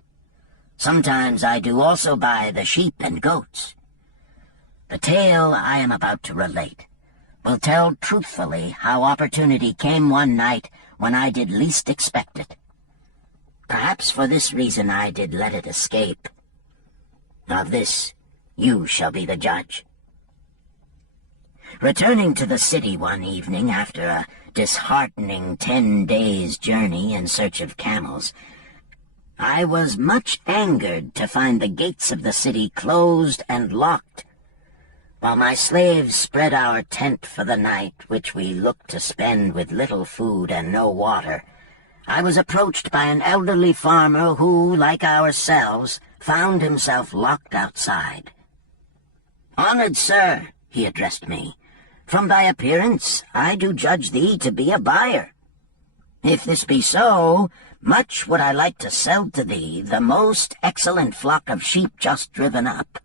Sometimes I do also buy the sheep and goats. The tale I am about to relate will tell truthfully how opportunity came one night when I did least expect it. Perhaps for this reason I did let it escape. Of this you shall be the judge. Returning to the city one evening after a disheartening 10 days' journey in search of camels, I was much angered to find the gates of the city closed and locked. While my slaves spread our tent for the night, which we looked to spend with little food and no water, I was approached by an elderly farmer who, like ourselves, found himself locked outside. "Honored sir," he addressed me, "from thy appearance I do judge thee to be a buyer. If this be so, much would I like to sell to thee the most excellent flock of sheep just driven up.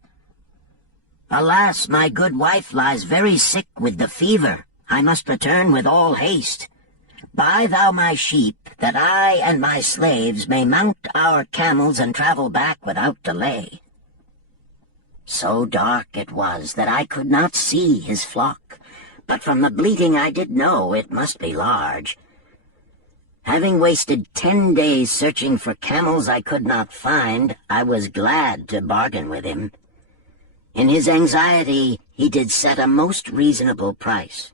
Alas, my good wife lies very sick with the fever. I must return with all haste. Buy thou my sheep, that I and my slaves may mount our camels and travel back without delay. So dark it was that I could not see his flock, but from the bleating I did know it must be large. Having wasted 10 days searching for camels I could not find, I was glad to bargain with him. In his anxiety he did set a most reasonable price.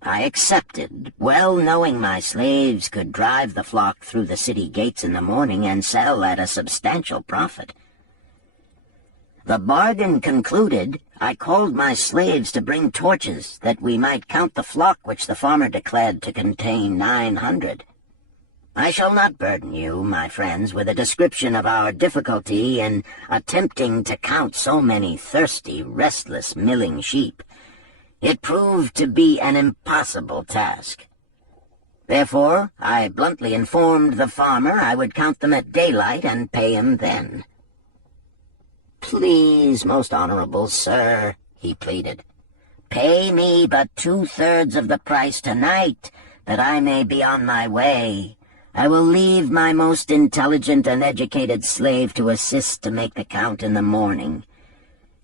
I accepted, well knowing my slaves could drive the flock through the city gates in the morning and sell at a substantial profit. The bargain concluded, I called my slaves to bring torches, that we might count the flock which the farmer declared to contain 900. I shall not burden you, my friends, with a description of our difficulty in attempting to count so many thirsty, restless, milling sheep. It proved to be an impossible task. Therefore, I bluntly informed the farmer I would count them at daylight and pay him then. "Please, most honorable sir," he pleaded, "pay me but 2/3 of the price tonight, that I may be on my way. I will leave my most intelligent and educated slave to assist to make the count in the morning.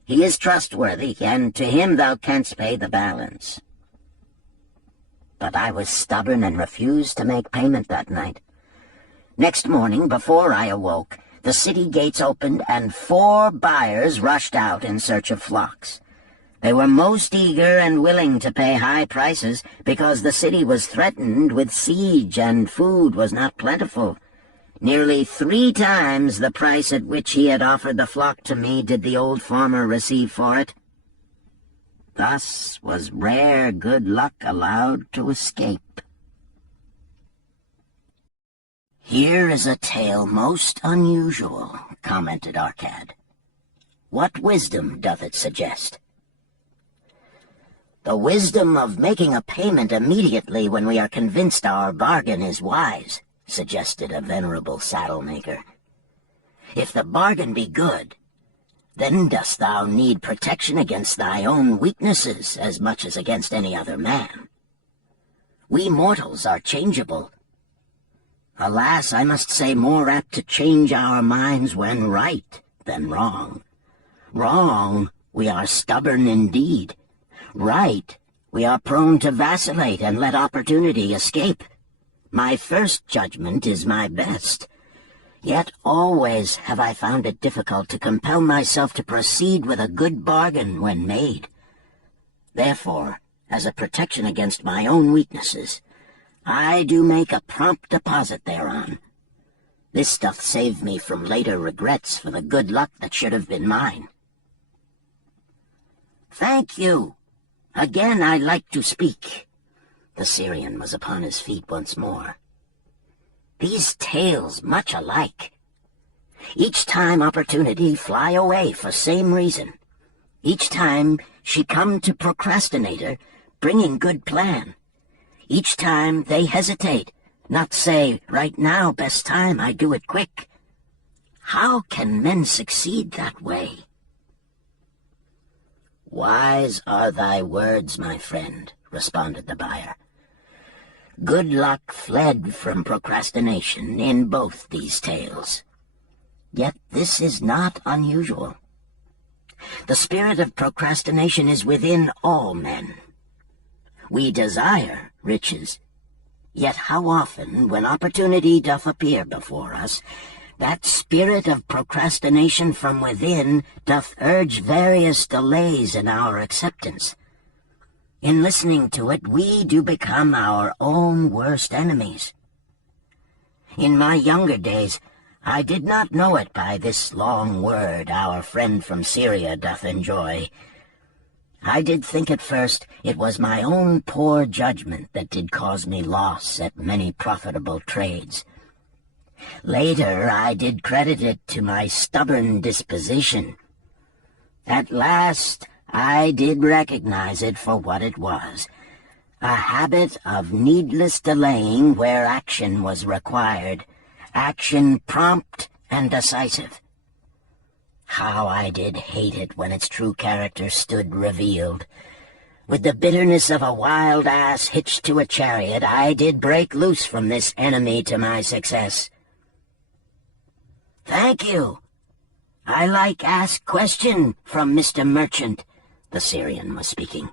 He is trustworthy, and to him thou canst pay the balance." But I was stubborn and refused to make payment that night. Next morning, before I awoke, the city gates opened, and 4 buyers rushed out in search of flocks. They were most eager and willing to pay high prices, because the city was threatened with siege and food was not plentiful. Nearly 3 times the price at which he had offered the flock to me did the old farmer receive for it. Thus was rare good luck allowed to escape. "Here is a tale most unusual," commented Arcad. "What wisdom doth it suggest?" "The wisdom of making a payment immediately when we are convinced our bargain is wise," suggested a venerable saddle-maker. "If the bargain be good, then dost thou need protection against thy own weaknesses as much as against any other man. We mortals are changeable. Alas, I must say, more apt to change our minds when right than wrong. Wrong, we are stubborn indeed. Right, we are prone to vacillate and let opportunity escape. My first judgment is my best. Yet always have I found it difficult to compel myself to proceed with a good bargain when made. Therefore, as a protection against my own weaknesses, I do make a prompt deposit thereon. This doth save me from later regrets for the good luck that should have been mine." "Thank you. Again I like to speak." The Syrian was upon his feet once more. "These tales much alike. Each time opportunity fly away for same reason. Each time she come to procrastinator, bringing good plan. Each time they hesitate, not say, right now, best time, I do it quick. How can men succeed that way?" "Wise are thy words, my friend," responded the buyer. "Good luck fled from procrastination in both these tales. Yet this is not unusual. The spirit of procrastination is within all men. We desire riches, yet how often, when opportunity doth appear before us, that spirit of procrastination from within doth urge various delays in our acceptance. In listening to it, we do become our own worst enemies. In my younger days, I did not know it by this long word our friend from Syria doth enjoy. I did think at first it was my own poor judgment that did cause me loss at many profitable trades. Later I did credit it to my stubborn disposition. At last I did recognize it for what it was, a habit of needless delaying where action was required, action prompt and decisive. How I did hate it when its true character stood revealed. With the bitterness of a wild ass hitched to a chariot, I did break loose from this enemy to my success. "Thank you. I like ask question from Mr. Merchant," the Syrian was speaking.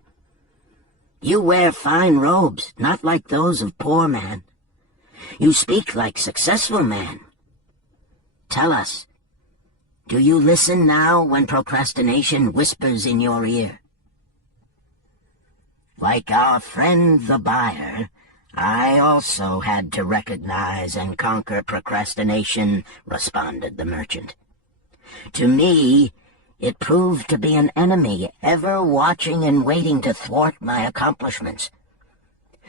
"You wear fine robes, not like those of poor man. You speak like successful man. Tell us, do you listen now when procrastination whispers in your ear?" "Like our friend the buyer, I also had to recognize and conquer procrastination," responded the merchant. "To me, it proved to be an enemy ever watching and waiting to thwart my accomplishments.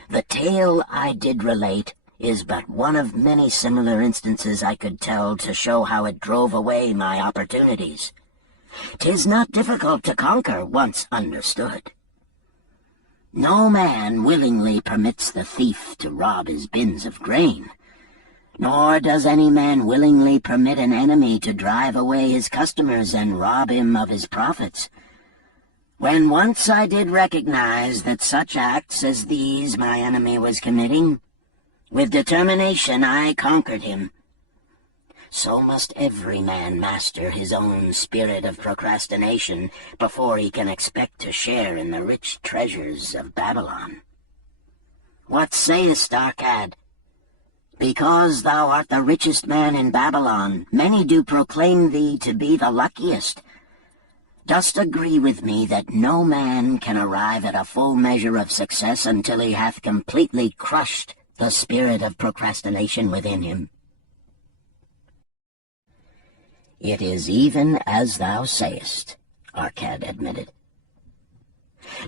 The tale I did relate is but one of many similar instances I could tell to show how it drove away my opportunities. 'Tis not difficult to conquer once understood. No man willingly permits the thief to rob his bins of grain, nor does any man willingly permit an enemy to drive away his customers and rob him of his profits. When once I did recognize that such acts as these my enemy was committing, with determination I conquered him. So must every man master his own spirit of procrastination before he can expect to share in the rich treasures of Babylon. What sayest, Arcad? Because thou art the richest man in Babylon, many do proclaim thee to be the luckiest. Dost agree with me that no man can arrive at a full measure of success until he hath completely crushed the spirit of procrastination within him? "It is even as thou sayest," Arcad admitted.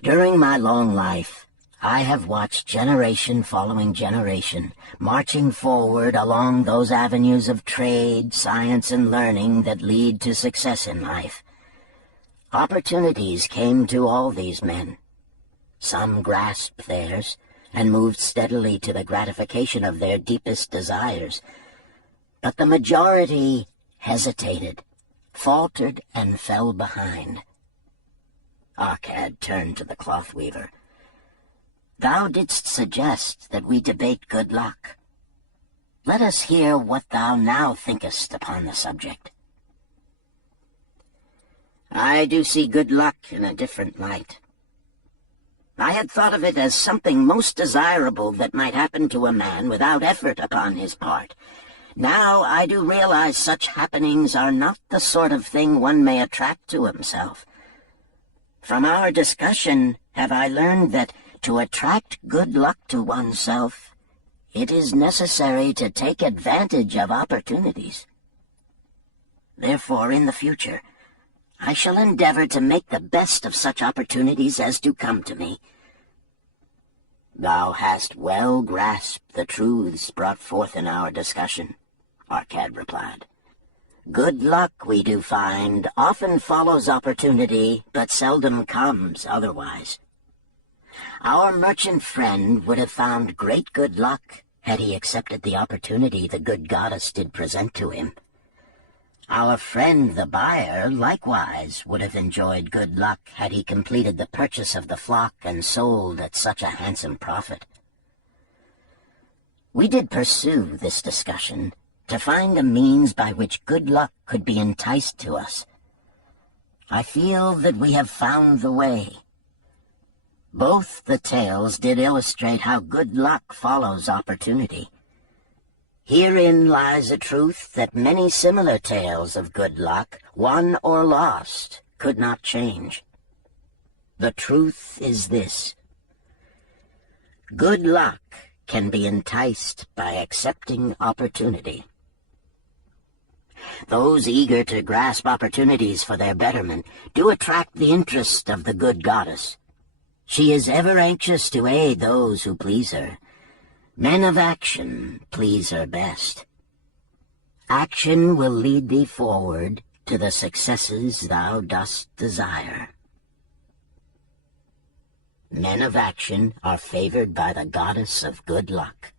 "During my long life, I have watched generation following generation, marching forward along those avenues of trade, science, and learning that lead to success in life. Opportunities came to all these men. Some grasped theirs and moved steadily to the gratification of their deepest desires, but the majority hesitated, faltered, and fell behind." Arcad turned to the cloth weaver. "Thou didst suggest that we debate good luck. Let us hear what thou now thinkest upon the subject." "I do see good luck in a different light. I had thought of it as something most desirable that might happen to a man without effort upon his part. Now I do realize such happenings are not the sort of thing one may attract to himself. From our discussion have I learned that to attract good luck to oneself, it is necessary to take advantage of opportunities. Therefore, in the future, I shall endeavor to make the best of such opportunities as do come to me." "Thou hast well grasped the truths brought forth in our discussion," Arcad replied. "Good luck, we do find, often follows opportunity, but seldom comes otherwise. Our merchant friend would have found great good luck had he accepted the opportunity the good goddess did present to him. Our friend the buyer likewise would have enjoyed good luck had he completed the purchase of the flock and sold at such a handsome profit. We did pursue this discussion to find a means by which good luck could be enticed to us. I feel that we have found the way. Both the tales did illustrate how good luck follows opportunity. Herein lies a truth that many similar tales of good luck, won or lost, could not change. The truth is this: good luck can be enticed by accepting opportunity. Those eager to grasp opportunities for their betterment do attract the interest of the good goddess. She is ever anxious to aid those who please her. Men of action please her best. Action will lead thee forward to the successes thou dost desire." Men of action are favored by the goddess of good luck.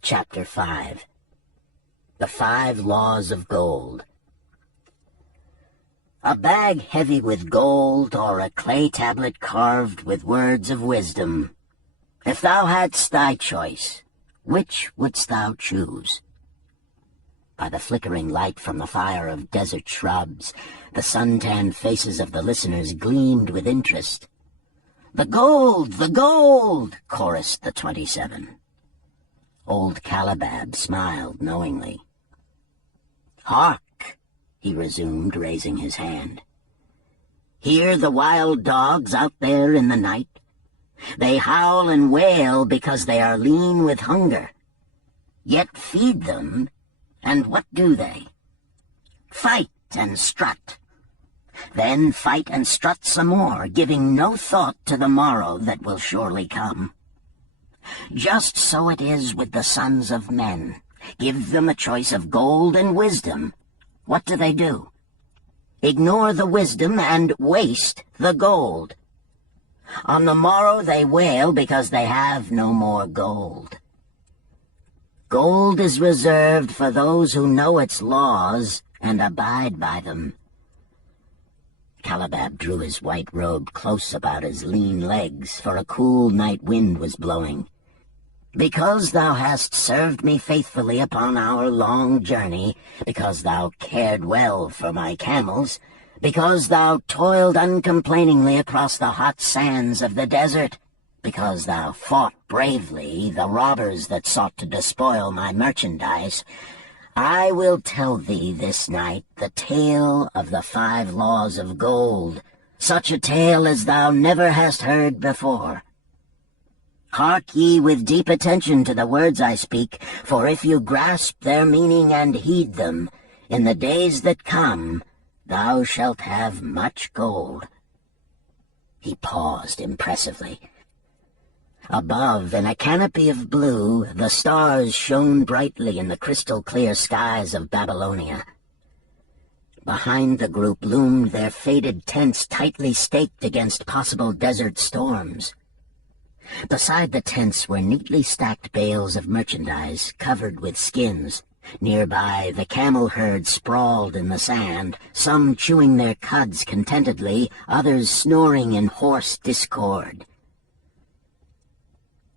Chapter 5. The 5 Laws of Gold. A bag heavy with gold, or a clay tablet carved with words of wisdom. If thou hadst thy choice, which wouldst thou choose? By the flickering light from the fire of desert shrubs, the sun-tanned faces of the listeners gleamed with interest. "The gold! The gold!" chorused the 27. Old Calibab smiled knowingly. "Hark!" he resumed, raising his hand. "Hear the wild dogs out there in the night? They howl and wail because they are lean with hunger. Yet feed them, and what do they? Fight and strut. Then fight and strut some more, giving no thought to the morrow that will surely come. Just so it is with the sons of men. Give them a choice of gold and wisdom. What do? Ignore the wisdom and waste the gold. On the morrow they wail because they have no more gold. Gold is reserved for those who know its laws and abide by them." Calibab drew his white robe close about his lean legs, for a cool night wind was blowing. "Because thou hast served me faithfully upon our long journey, because thou cared well for my camels, because thou toiled uncomplainingly across the hot sands of the desert, because thou fought bravely the robbers that sought to despoil my merchandise, I will tell thee this night the tale of the 5 Laws of Gold, such a tale as thou never hast heard before. Hark ye with deep attention to the words I speak, for if you grasp their meaning and heed them, in the days that come thou shalt have much gold." He paused impressively. Above, in a canopy of blue, the stars shone brightly in the crystal-clear skies of Babylonia. Behind the group loomed their faded tents tightly staked against possible desert storms. Beside the tents were neatly stacked bales of merchandise covered with skins. Nearby, the camel herd sprawled in the sand, some chewing their cuds contentedly, others snoring in hoarse discord.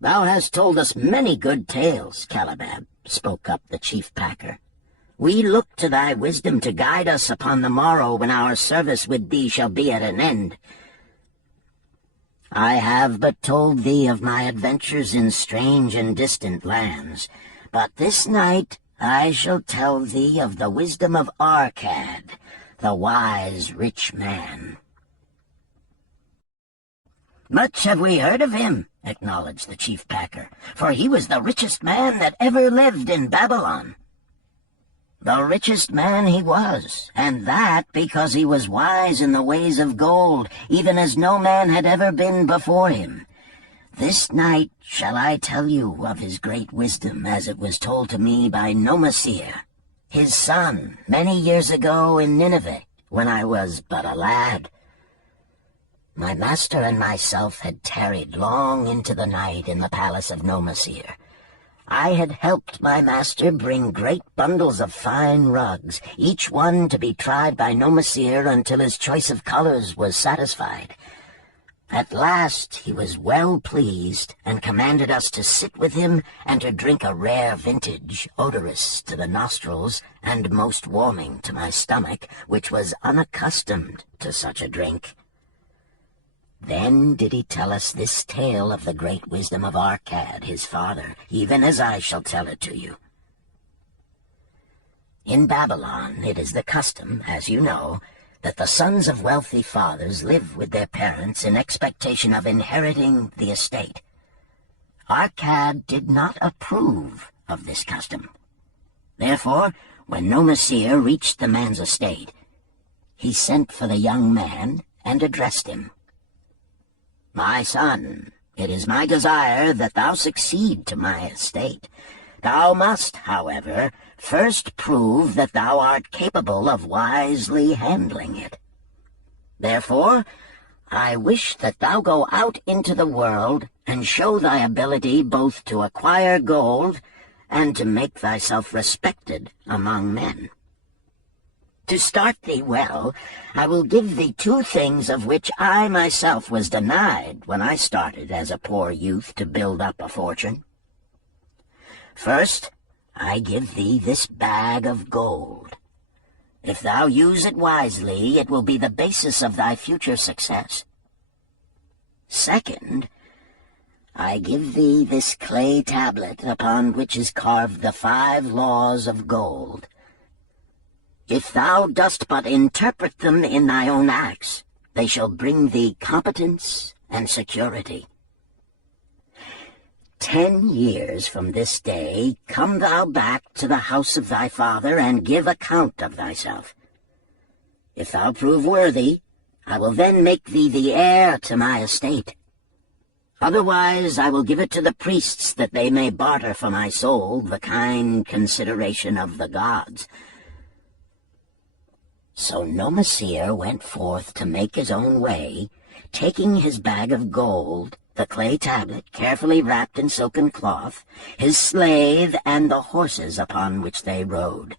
"Thou hast told us many good tales, Calibab," spoke up the chief packer. "We look to thy wisdom to guide us upon the morrow when our service with thee shall be at an end. I have but told thee of my adventures in strange and distant lands, but this night I shall tell thee of the wisdom of Arkad, the wise rich man." "Much have we heard of him," acknowledged the chief packer, "for he was the richest man that ever lived in Babylon." "The richest man he was, and that because he was wise in the ways of gold, even as no man had ever been before him. This night shall I tell you of his great wisdom as it was told to me by Nomasir, his son, many years ago in Nineveh, when I was but a lad. My master and myself had tarried long into the night in the palace of Nomasir. I had helped my master bring great bundles of fine rugs, each one to be tried by Nomasir until his choice of colors was satisfied. At last he was well pleased, and commanded us to sit with him and to drink a rare vintage, odorous to the nostrils and most warming to my stomach, which was unaccustomed to such a drink. Then did he tell us this tale of the great wisdom of Arkad, his father, even as I shall tell it to you. In Babylon it is the custom, as you know, that the sons of wealthy fathers live with their parents in expectation of inheriting the estate. Arkad did not approve of this custom. Therefore, when Nomasir reached the man's estate, he sent for the young man and addressed him. "My son, it is my desire that thou succeed to my estate. Thou must, however, first prove that thou art capable of wisely handling it. Therefore, I wish that thou go out into the world and show thy ability both to acquire gold and to make thyself respected among men. To start thee well, I will give thee two things of which I myself was denied when I started as a poor youth to build up a fortune. First, I give thee this bag of gold. If thou use it wisely, it will be the basis of thy future success. Second, I give thee this clay tablet upon which is carved the 5 laws of gold. If thou dost but interpret them in thy own acts, they shall bring thee competence and security. 10 years from this day come thou back to the house of thy father, and give account of thyself. If thou prove worthy, I will then make thee the heir to my estate. Otherwise I will give it to the priests, that they may barter for my soul the kind consideration of the gods. So Nomasir went forth to make his own way, taking his bag of gold, the clay tablet carefully wrapped in silken cloth, his slave, and the horses upon which they rode.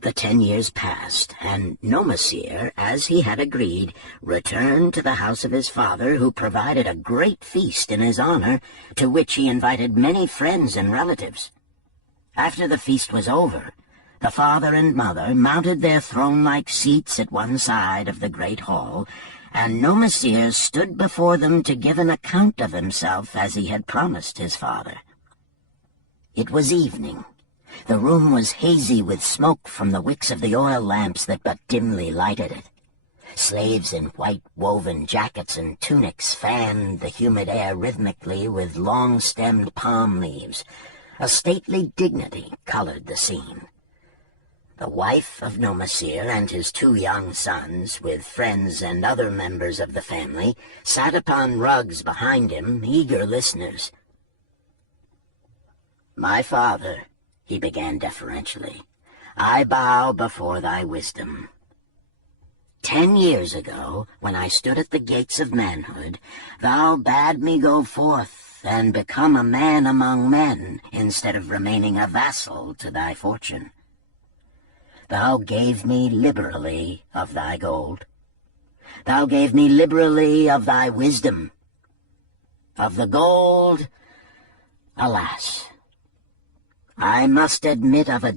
The 10 years passed, and Nomasir, as he had agreed, returned to the house of his father, who provided a great feast in his honor, to which he invited many friends and relatives. After the feast was over, the father and mother mounted their throne-like seats at one side of the great hall, and Nomasir stood before them to give an account of himself as he had promised his father. It was evening. The room was hazy with smoke from the wicks of the oil lamps that but dimly lighted it. Slaves in white woven jackets and tunics fanned the humid air rhythmically with long-stemmed palm leaves. A stately dignity colored the scene. The wife of Nomasir and his 2 young sons, with friends and other members of the family, sat upon rugs behind him, eager listeners. "My father," he began deferentially, "I bow before thy wisdom. 10 years ago, when I stood at the gates of manhood, thou bade me go forth and become a man among men, instead of remaining a vassal to thy fortune. Thou gave me liberally of thy gold. Thou gave me liberally of thy wisdom. Of the gold, alas, I must admit of a